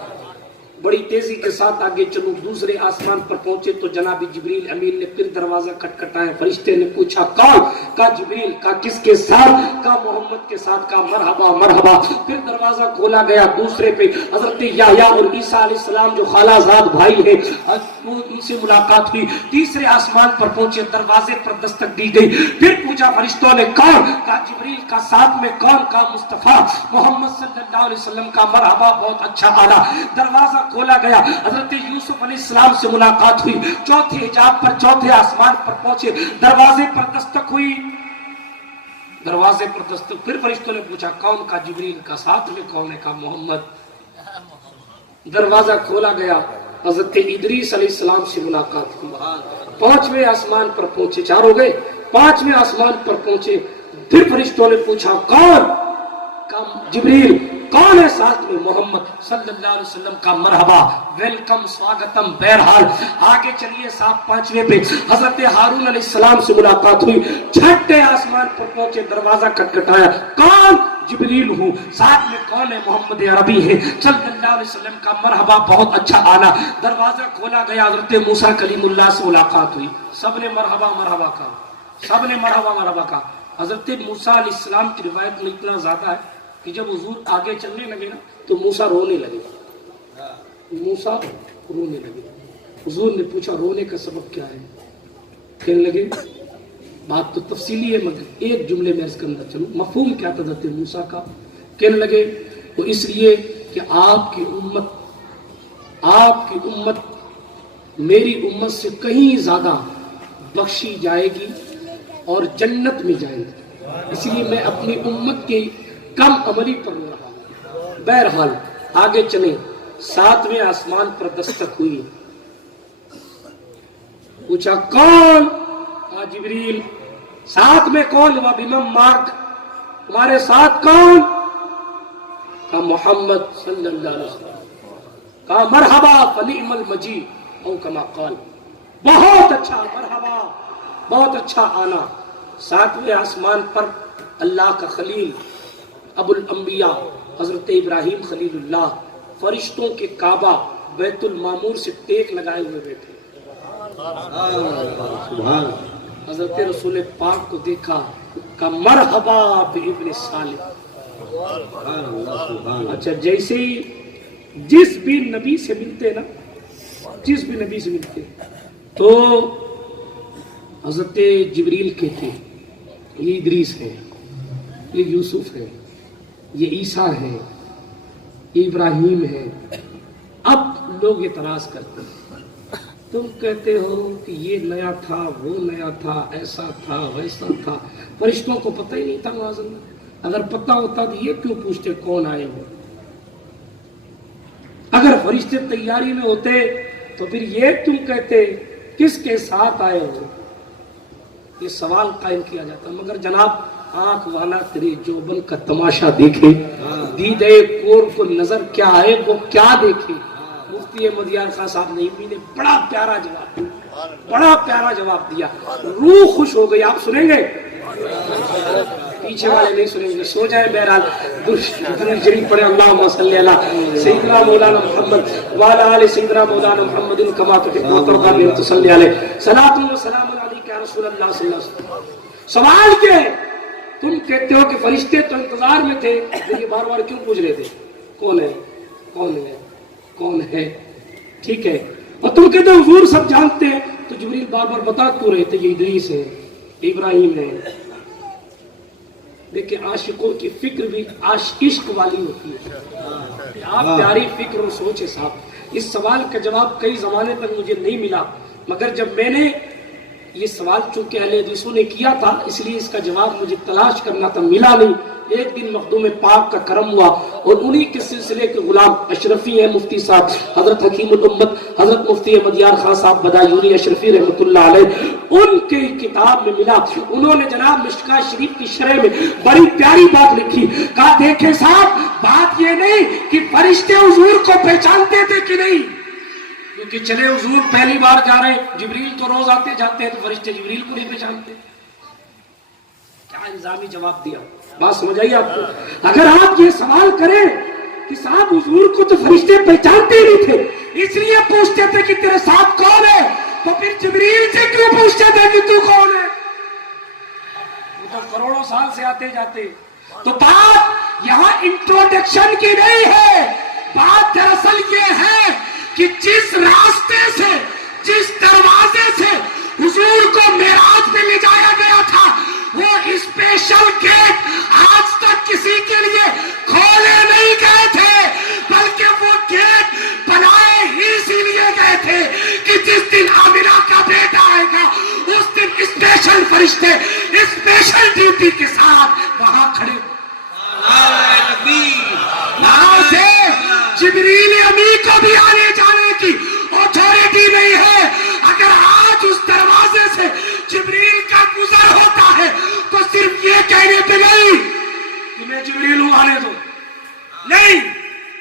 بڑی تیزی کے ساتھ آگے چلو، دوسرے آسمان پر پہنچے تو جناب جبریل امین نے پھر دروازہ کھٹکھٹایا، فرشتے نے پوچھا کون؟ کہا جبریل۔ کہا کس کے ساتھ؟ کہا محمد کے ساتھ۔ کہا مرحبا مرحبا۔ پھر دروازہ کھولا گیا، دوسرے پہ حضرت یحییٰ اور عیسیٰ علیہ السلام جو خالہ زاد بھائی ہیں ان سے ملاقات ہوئی۔ تیسرے آسمان پر پہنچے، دروازے پر دستک دی گئی، پھر پوچھا فرشتوں نے کون؟ کہا جبریل۔ کا ساتھ میں کون؟ کہا مصطفیٰ محمد صلی اللہ علیہ وسلم۔ کا مرحبا، بہت اچھا آنا۔ دروازہ کھولا گیا، حضرت یوسف علیہ السلام سے ملاقات ہوئی، چوتھے حجاب پر چوتھے آسمان پر پہنچے، دروازے پر دستک ہوئی، دروازے پر دستک، پھر فرشتوں نے پوچھا کون؟ کا جبریل۔ کا ساتھ میں کون ہے؟ کا محمد۔ دروازہ کھولا گیا، حضرت ادریس علیہ السلام سے ملاقات ہوئی، پانچویں آسمان پر پہنچے، چار ہو گئے، پانچویں آسمان پر پہنچے، پھر فرشتوں نے پوچھا کون؟ کا جبریل۔ کون ہے ساتھ میں؟ محمد صلی اللہ علیہ وسلم۔ کا مرحبا، ویلکم، سواگتم۔ بہرحال آگے چلیے، پانچویں پہ حضرت ہارون علیہ السلام سے ملاقات ہوئی، چھٹے آسمان پر پہنچے، دروازہ کھٹکھٹایا، کون؟ جبریل ہوں۔ ساتھ میں کون ہے؟ محمد عربی ہے صلی اللہ علیہ وسلم۔ کا مرحبا، بہت اچھا آنا۔ دروازہ کھولا گیا، حضرت موسیٰ کلیم اللہ سے ملاقات ہوئی، سب نے مرحبا مرحبا کہا، سب نے مرحبا مرحبا کہا۔ حضرت موسیٰ علیہ السلام کی روایت میں اتنا زیادہ ہے کہ جب حضور آگے چلنے لگے نا تو موسیٰ رونے لگے، موسیٰ رونے لگے۔ حضور نے پوچھا رونے کا سبب کیا ہے؟ کہنے لگے بات تو تفصیلی ہے مگر ایک جملے میں اس کے اندر چلوں، مفہوم کیا تھا حضرت موسیٰ کا؟ کہنے لگے وہ اس لیے کہ آپ کی امت میری امت سے کہیں زیادہ بخشی جائے گی اور جنت میں جائے گی، اس لیے میں اپنی امت کی کم عملی پر رو رہا ہوں۔ بہرحال آگے چلیں، ساتویں آسمان پر دستک ہوئی، پوچھا کون؟ کہا جبریل۔ ساتھ میں کون؟ وہ بمن معک، تمہارے ساتھ کون؟ کہا محمد صلی اللہ علیہ وسلم۔ کہا مرحبا فنعم المجی او کما قال، بہت اچھا، مرحبا، بہت اچھا آنا۔ ساتویں آسمان پر اللہ کا خلیل ابو الانبیاء حضرت ابراہیم خلیل اللہ فرشتوں کے کعبہ بیت المعمور سے ٹیک لگائے ہوئے بیٹھے، حضرت رسول پاک کو دیکھا، کہا مرحبا بابن صالح۔ اچھا، جیسے ہی جس بھی نبی سے ملتے نا، جس بھی نبی سے ملتے تو حضرت جبریل کہتے یہ ادریس ہے، یہ یوسف ہے، یہ عیسیٰ ہے، یہ ابراہیم ہے۔ اب لوگ اعتراض کرتے ہیں، تم کہتے ہو کہ یہ نیا تھا، وہ نیا تھا، ایسا تھا، ویسا تھا، فرشتوں کو پتہ ہی نہیں تھا معاذ اللہ، اگر پتہ ہوتا تو یہ کیوں پوچھتے کون آئے ہو؟ اگر فرشتے تیاری میں ہوتے تو پھر یہ کیوں کہتے کس کے ساتھ آئے ہو؟ یہ سوال قائم کیا جاتا. مگر جناب آنکھ والا تیرے جوبن کا تماشا دیکھے, دیدے کور کو نظر کیا آئے وہ کیا دیکھے. مفتی مدیار خان صاحب نعیمی نے بڑا پیارا جواب دیا, روح خوش ہو گئی. آپ سنیں گے؟ پیچھے والے نہیں سنیں گے, سو جائیں. بہرحال شریف پڑھے اللہم صلی علی سیدنا مولانا محمد وعلی آل سیدنا مولانا محمد کما تحب و ترضی ان تصلی علیہ صلاۃ و سلام علیک یا رسول اللہ صلی اللہ علیہ وسلم. سوال کیا ہے؟ تم کہتے ہو کہ فرشتے تو انتظار میں تھے, یہ بار بار کیوں پوچھ رہے تھے کون ہے کون ہے کون ہے؟ ٹھیک ہے. اور تم کہتے ہو حضور سب جانتے ہیں, تو جبریل بار بار بتا کیوں رہے تھے یہ ادریس ہے ابراہیم ہے؟ دیکھیں عاشقوں کی فکر بھی عشق والی ہوتی ہے. آپ پیاری فکر اور سوچ ہے صاحب. اس سوال کا جواب کئی زمانے تک مجھے نہیں ملا, مگر جب میں نے یہ سوال چونکہ اہل حدیثوں نے کیا تھا اس لیے اس کا جواب مجھے تلاش کرنا تھا, ملا نہیں. ایک دن مخدوم پاک کا کرم ہوا اور انہی کے سلسلے کے غلام اشرفی ہیں مفتی صاحب حضرت حکیم الامت حضرت مفتی مدیار خان صاحب بدایونی اشرفی رحمۃ اللہ علیہ, ان کے کتاب میں ملا. انہوں نے جناب مشکاہ شریف کی شرح میں بڑی پیاری بات لکھی. کہا دیکھیں صاحب بات یہ نہیں کہ فرشتے حضور کو پہچانتے تھے کہ نہیں, کیونکہ چلے حضور پہلی بار جا رہے ہیں, جبریل تو روز آتے جاتے ہیں, تو فرشتے جبریل کو نہیں پہچانتے. کیا الزامی جواب دیا, بات سمجھ آئی آپ کو؟ اگر آپ یہ سوال کریں کہ صاحب حضور کو تو فرشتے پہچانتے ہی نہیں تھے اس لیے پوچھتے تھے کہ تیرے ساتھ کون ہے, تو پھر جبریل سے کیوں پوچھتے تھے کہ تو کون ہے؟ وہ تو کروڑوں سال سے آتے جاتے. تو بات یہاں انٹروڈکشن کی نہیں ہے, بات دراصل یہ ہے کہ جس راستے سے جس دروازے سے حضور کو معراج میں لے جایا گیا تھا وہ اسپیشل گیٹ آج تک کسی کے لیے کھولے نہیں گئے تھے, بلکہ وہ گیٹ بنائے ہی اسی لیے گئے تھے کہ جس دن آمنہ کا بیٹا آئے گا اس دن اسپیشل فرشتے اسپیشل ڈیوٹی کے ساتھ وہاں کھڑے. وہاں سے جبریل امی کو بھی آنے جانے کی اتھارٹی نہیں ہے. اگر آج اس دروازے سے جبریل کا گزر ہوتا ہے تو صرف یہ کہنے پہ نہیں کہ میں جبریل ہوں آنے دو, نہیں,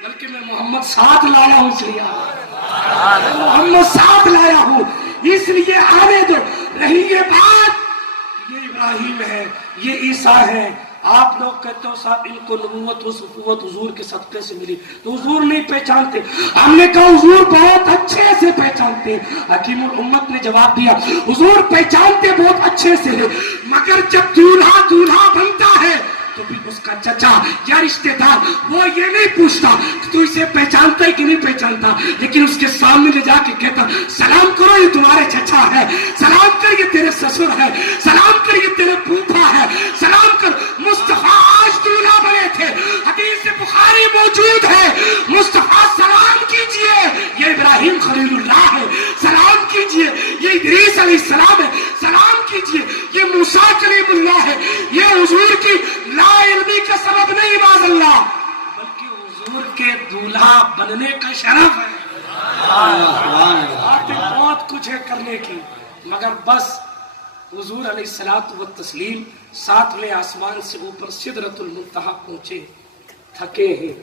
بلکہ میں محمد ساتھ لایا ہوں اس لیے میں محمد ساتھ لایا ہوں اس لیے آنے دو. رہی یہ بات یہ ابراہیم ہے یہ عیسیٰ ہے, آپ لوگ کہتے ہو صاحب ان کو نبوت و صفوت حضور کے صدقے سے ملی, تو حضور نہیں پہچانتے. ہم نے کہا حضور بہت اچھے سے پہچانتے. حکیم الامت نے جواب دیا حضور پہچانتے بہت اچھے سے ہے, مگر جب دولہا بنتا ہے تو بھی اس کا چچا یا رشتہ دار وہ یہ نہیں پوچھتا کہ تو اسے پہچانتا ہے کہ نہیں پہچانتا, لیکن اس کے سامنے لے جا کے کہتا سلام کرو یہ تمہارے چچا ہے, سلام کر یہ تیرے سسر ہے, سلام کر یہ تیرے پھوپھا ہے, سلام کر. مصطفیٰ آج دولہا بنے تھے, حدیث بخاری موجود ہے, مصطفیٰ سلام کیجئے یہ ابراہیم خلیل اللہ ہے, سلام کیجئے یہ ادریس علیہ السلام ہے, سلام کیجئے یہ موسیٰ کلیم اللہ ہے. یہ حضور کی لا علمی کا سبب نہیں معاذ اللہ, بلکہ حضور کے دولہا بننے کا شرف ہے. باتیں بہت کچھ ہے کرنے کی, مگر بس حضور علیہ الصلوۃ والتسلیم 7ویں آسمان سے اوپر سدرۃ المنتہا پہنچے, تھکے ہیں.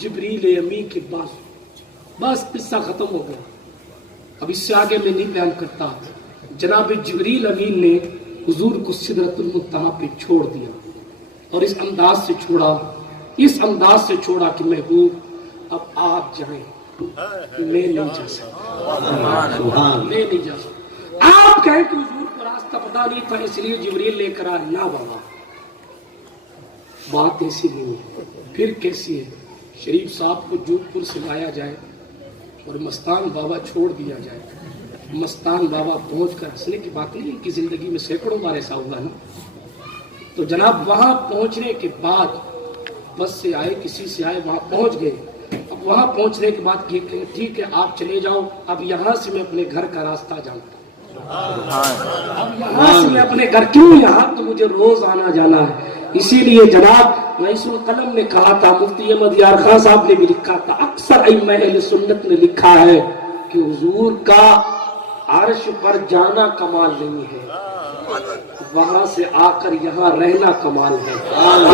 جبریل امی کے بعد بس قصہ ختم ہو گیا, اب اس سے آگے میں نہیں بیان کرتا. جناب جبریل امین نے حضور کو سدرۃ المنتہا پہ چھوڑ دیا, اور اس انداز سے چھوڑا کہ محبوب اب آپ جائیں, میں نہیں جا سکتا, میں نہیں جا سکتا. آپ کہیں کہ حضور کو راستہ پتا نہیں تھا اس لیے جبریل لے کر نہ بابا, بات ایسی نہیں ہے. پھر کیسی ہے؟ شریف صاحب کو جوت پور سے لایا جائے اور مستان بابا چھوڑ دیا جائے. مستان بابا پہنچ کر, ہنسنے کی بات نہیں, ان کی زندگی میں سینکڑوں بار ایسا ہوا نا. تو جناب وہاں پہنچنے کے بعد بس سے آئے کسی سے آئے وہاں پہنچ گئے. اب وہاں پہنچنے کے بعد ٹھیک ہے آپ چلے جاؤ, اب یہاں سے میں اپنے گھر کا راستہ جانتا ہوں. اب یہاں سے میں اپنے گھر کیوں یہاں تو مجھے روز آنا جانا ہے. اسی لیے جناب رئیس القلم نے کہا تھا, مفتی احمد یار خان صاحب نے بھی لکھا تھا, اکثر ائمہ اہل سنت نے لکھا ہے کہ حضور کا عرش پر جانا کمال نہیں ہے, وہاں سے آ کر یہاں رہنا کمال ہے.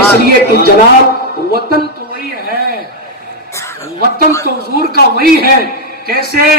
اس لیے کہ جناب وطن تو وہی ہے, وطن تو حضور کا وہی ہے. کیسے؟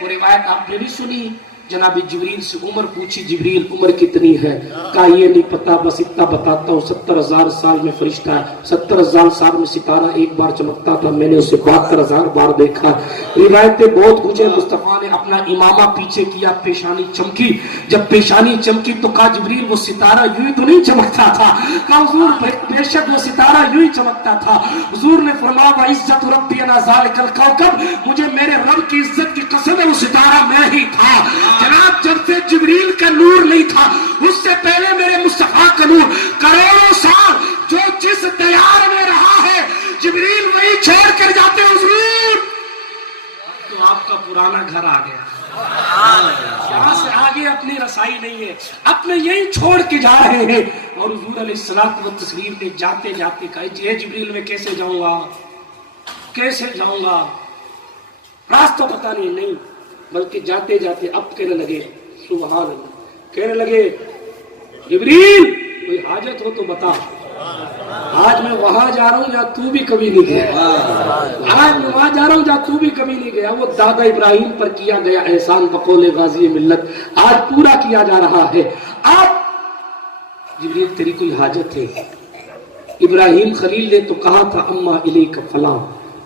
وہ روایت آپ نے بھی سنی, جناب جبریل سے عمر پوچھی, جبریل عمر کتنی ہے؟ کہا یہ نہیں پتا, بس اتنا بتاتا ہوں 70,000 سال میں فرشتہ ہے, 70,000 سال میں ستارہ ایک بار چمکتا تھا, میں نے اسے 72,000 بار دیکھا. روایتیں بہت کچھ ہیں. مصطفیٰ نے اپنا امامہ پیچھے کیا, پیشانی چمکی, جب پیشانی چمکی تو کہا جبریل وہ ستارہ یوں ہی تو نہیں چمکتا تھا. کہا حضور بے شک وہ ستارہ یوں ہی چمکتا تھا. حضور نے فرمایا وعزت ربی انا ذالک الکوكب, مجھے میرے رب کی عزت کی قسم ہے وہ ستارہ میں ہی تھا. جناب جب سے جبریل کا نور نہیں تھا, اس سے پہلے میرے مصطفیٰ کا نور کروڑوں سال جو جس دیار میں رہا ہے, جبریل وہی چھوڑ کر جاتے حضور. تو آپ کا پرانا گھر آ گیا, یہاں سے آگے اپنی رسائی نہیں ہے, اپنے یہی چھوڑ کے جا رہے ہیں. اور حضور علیہ الصلوۃ والتسلیم نے جاتے جاتے کہا اے جبریل میں کیسے جاؤں گا, کیسے جاؤں گا, راستہ پتہ نہیں. بلکہ جاتے جاتے اب کہنے لگے سبحان اللہ, کہنے لگے جبریل کوئی حاجت ہو تو بتا, آج میں وہاں جا رہا ہوں جہاں تو بھی کبھی نہیں گیا, آج میں وہاں جا رہا ہوں جہاں تو بھی کبھی نہیں گیا. وہ دادا ابراہیم پر کیا گیا احسان بقول غازی ملت آج پورا کیا جا رہا ہے. اب جبریل تیری کوئی حاجت ہے؟ ابراہیم خلیل نے تو کہا تھا اما الیک فلاں,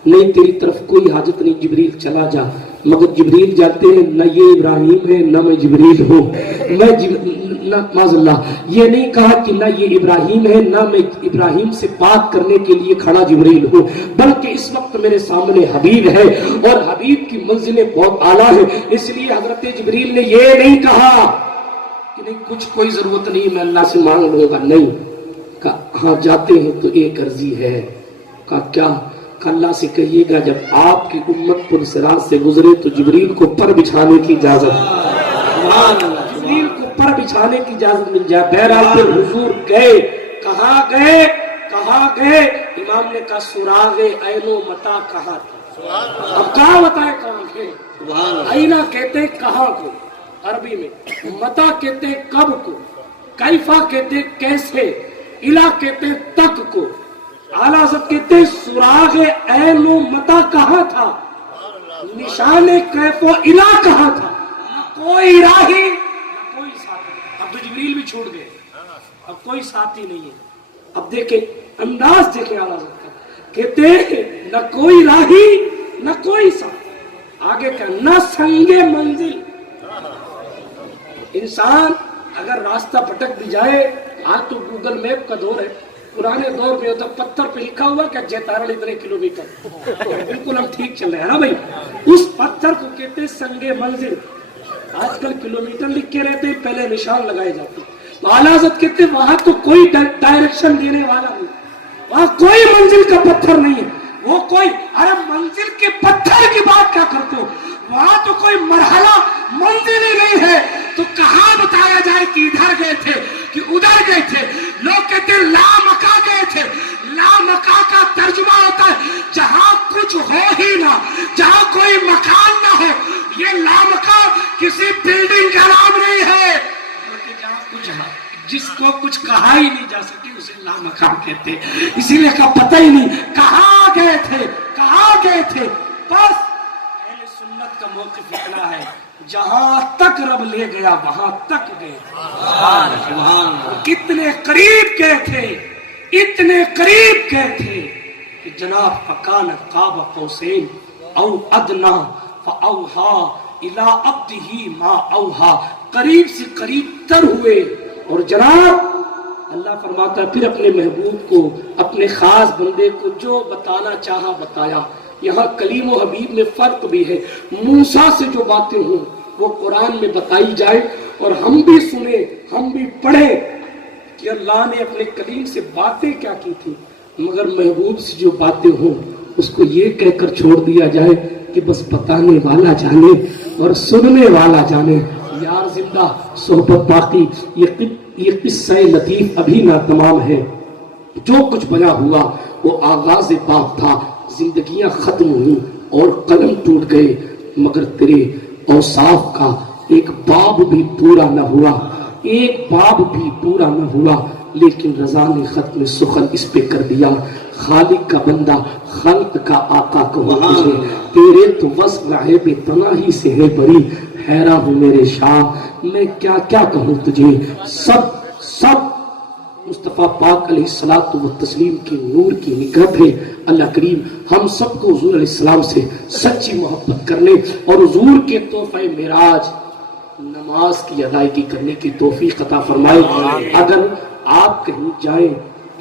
نہیں تیری طرف کوئی حاجت نہیں, جبریل چلا جا. مگر جبریل جاتے ہیں, نہ یہ ابراہیم ہے نہ میں جبریل ہوں, میں معاذ اللہ یہ نہیں کہا کہ نہ یہ ابراہیم ہے نہ میں ابراہیم سے بات کرنے کے لیے کھڑا جبریل ہوں, بلکہ اس وقت میرے سامنے حبیب ہے اور حبیب کی منزلیں بہت اعلیٰ ہیں. اس لیے حضرت جبریل نے یہ نہیں کہا کہ نہیں کچھ کوئی ضرورت نہیں میں اللہ سے مانگ لوں گا, نہیں. کہا ہاں جاتے ہیں تو ایک عرضی ہے. کہا کیا؟ اللہ سے کہیے گا جب آپ کی امت پر صراط سے گزرے تو جبریل کو پر بچھانے کی اجازت, جبریل کو پر بچھانے کی اجازت مل جائے. بہرحال پھر حضور گئے. کہاں گئے؟ کہاں گئے؟ امام نے کہا سراغ عین و متا کہاں تھا. اب کہاں بتائے کہاں گئے؟ آئینہ کہتے ہیں کہاں کو عربی میں, متا کہتے ہیں کب کو, کیفا کہتے ہیں کیسے, الہ کہتے ہیں تک کو. اعلیٰ حضرت کہتے ہیں سراغ عین و متا کہاں تھا, نشان کیف و الہ کہاں تھا, کوئی راہی نہ کوئی ساتھی. اب تو جبریل بھی چھوڑ گئے, اب کوئی ساتھی نہیں ہے. اب دیکھیں انداز دیکھیں اعلیٰ حضرت کا, کہتے ہیں نہ کوئی راہی نہ کوئی ساتھی. آگے کہ نہ سنگ منزل. انسان اگر راستہ بھٹک بھی جائے, آج تو گوگل میپ کا دور ہے, پرانے دور میں ہوتا پتھر پہ لکھا ہوا کہ جیتارن اتنے کلومیٹر, بالکل ہم ٹھیک چل رہے ہیں نا بھائی. اس پتھر کو کہتے سنگ منزل. آج کل کلومیٹر لکھ کے رہتے, پہلے نشان لگائے جاتے. اعلیٰ حضرت کہتے وہاں تو کوئی ڈائریکشن دینے والا نہیں, وہاں کوئی منزل کا پتھر نہیں ہے. وہ کوئی ارے منزل کے پتھر کی بات کیا کرتے ہو, وہاں تو کوئی مرحلہ منزل ہی نہیں ہے. تو کہاں بتایا جائے کہ ادھر گئے تھے کہ ادھر گئے تھے. لوگ کہتے ہیں لا مکا گئے تھے. لا مکا کا ترجمہ ہوتا ہے جہاں کچھ ہو ہی نہ, جہاں کوئی مکان نہ ہو. یہ لا مکا کسی بلڈنگ کا نام نہیں ہے, بلکہ جہاں کچھ جس کو کچھ کہا ہی نہیں جا سکتی اسے لا مکان کہتے. اسی لیے کا پتہ ہی نہیں کہاں گئے تھے, کہاں گئے تھے. بس اہل سنت کا موقف اتنا ہے, جہاں تک رب لے گیا وہاں تک گئے. کتنے قریب گئے تھے, اتنے قریب گئے تھے کہ جناب فکان قاب قوسین او ادنا فاوحا الی عبدہ ما اوحا, قریب سے قریب تر ہوئے. اور جناب اللہ فرماتا ہے پھر اپنے محبوب کو, اپنے خاص بندے کو جو بتانا چاہا بتایا. یہاں کلیم و حبیب میں فرق بھی ہے. موسیٰ سے جو باتیں ہوں وہ قرآن میں بتائی جائے اور ہم بھی سنیں, ہم بھی پڑھیں کہ اللہ نے اپنے کلیم سے باتیں کیا کی تھی. مگر محبوب سے جو باتیں ہوں اس کو یہ کہہ کر چھوڑ دیا جائے کہ بس بتانے والا جانے اور سننے والا جانے. یا زندہ صحبت باقی، یہ قصہ لطیف ابھی نہ تمام ہے۔ جو کچھ بنا ہوا وہ آغاز باب تھا، زندگیاں ختم ہوئی اور قلم ٹوٹ گئے، مگر تیرے اوصاف کا ایک باب بھی پورا نہ ہوا، ایک باب بھی پورا نہ ہوا، لیکن رضا نے ختم سخن اس پہ کر دیا۔ خالق کا بندہ، خلق کا آقا کہو تجھے، تیرے تو وصف عیب تناہی سے ہے بری، حیران ہوں میرے شاہ میں کیا کیا کہوں تجھے۔ سب مصطفیٰ پاک علیہ الصلوۃ والتسلیم کی نور کی نگہت ہے۔ اللہ کریم ہم سب کو حضور علیہ السلام سے سچی محبت کرنے اور حضور کے تحفہ معراج نماز کی ادائیگی کرنے کی توفیق عطا فرمائے۔ اگر آپ کہیں جائیں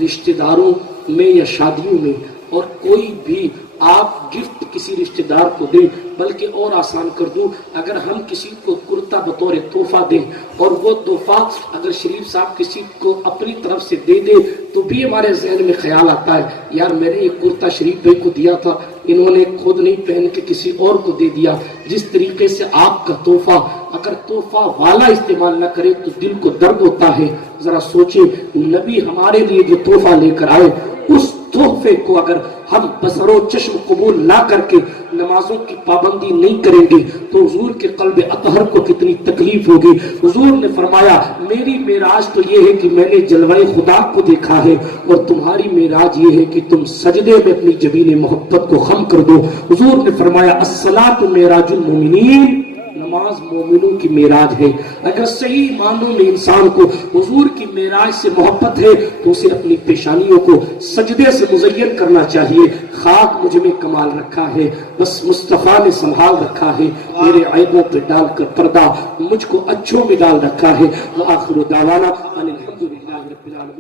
رشتہ داروں میں یا شادیوں میں اور کوئی بھی آپ گفٹ کسی رشتہ دار کو دیں، بلکہ اور آسان کر دوں، اگر ہم کسی کو کرتا بطور تحفہ دیں اور وہ تحفہ اگر شریف صاحب کسی کو اپنی طرف سے دے دے تو بھی ہمارے ذہن میں خیال آتا ہے یار میں نے یہ کرتا شریف بھائی کو دیا تھا، انہوں نے خود نہیں پہن کے کسی اور کو دے دیا۔ جس طریقے سے آپ کا تحفہ اگر تحفہ والا استعمال نہ کرے تو دل کو درد ہوتا ہے۔ ذرا سوچیں، نبی ہمارے لیے جو تحفہ لے کر آئے اس تحفے کو اگر ہم بصر و چشم قبول نہ کر کے نمازوں کی پابندی نہیں کریں گے تو حضور کے قلب اطہر کو کتنی تکلیف ہوگی۔ حضور نے فرمایا میری معراج تو یہ ہے کہ میں نے جلوہ خدا کو دیکھا ہے، اور تمہاری معراج یہ ہے کہ تم سجدے میں اپنی جبین محبت کو خم کر دو۔ حضور نے فرمایا الصلاۃ معراج المومنین، نماز مومنوں کی معراج ہے۔ اگر صحیح معنوں میں انسان کو حضور کی معراج سے محبت ہے تو اسے اپنی پیشانیوں کو سجدے سے مزین کرنا چاہیے۔ خاک مجھ میں کمال رکھا ہے، بس مصطفیٰ نے سنبھال رکھا ہے، میرے عیبوں پہ ڈال کر پردہ مجھ کو اچھوں میں ڈال رکھا ہے۔ وآخر دعوانا ان الحمد للہ رب العالمین۔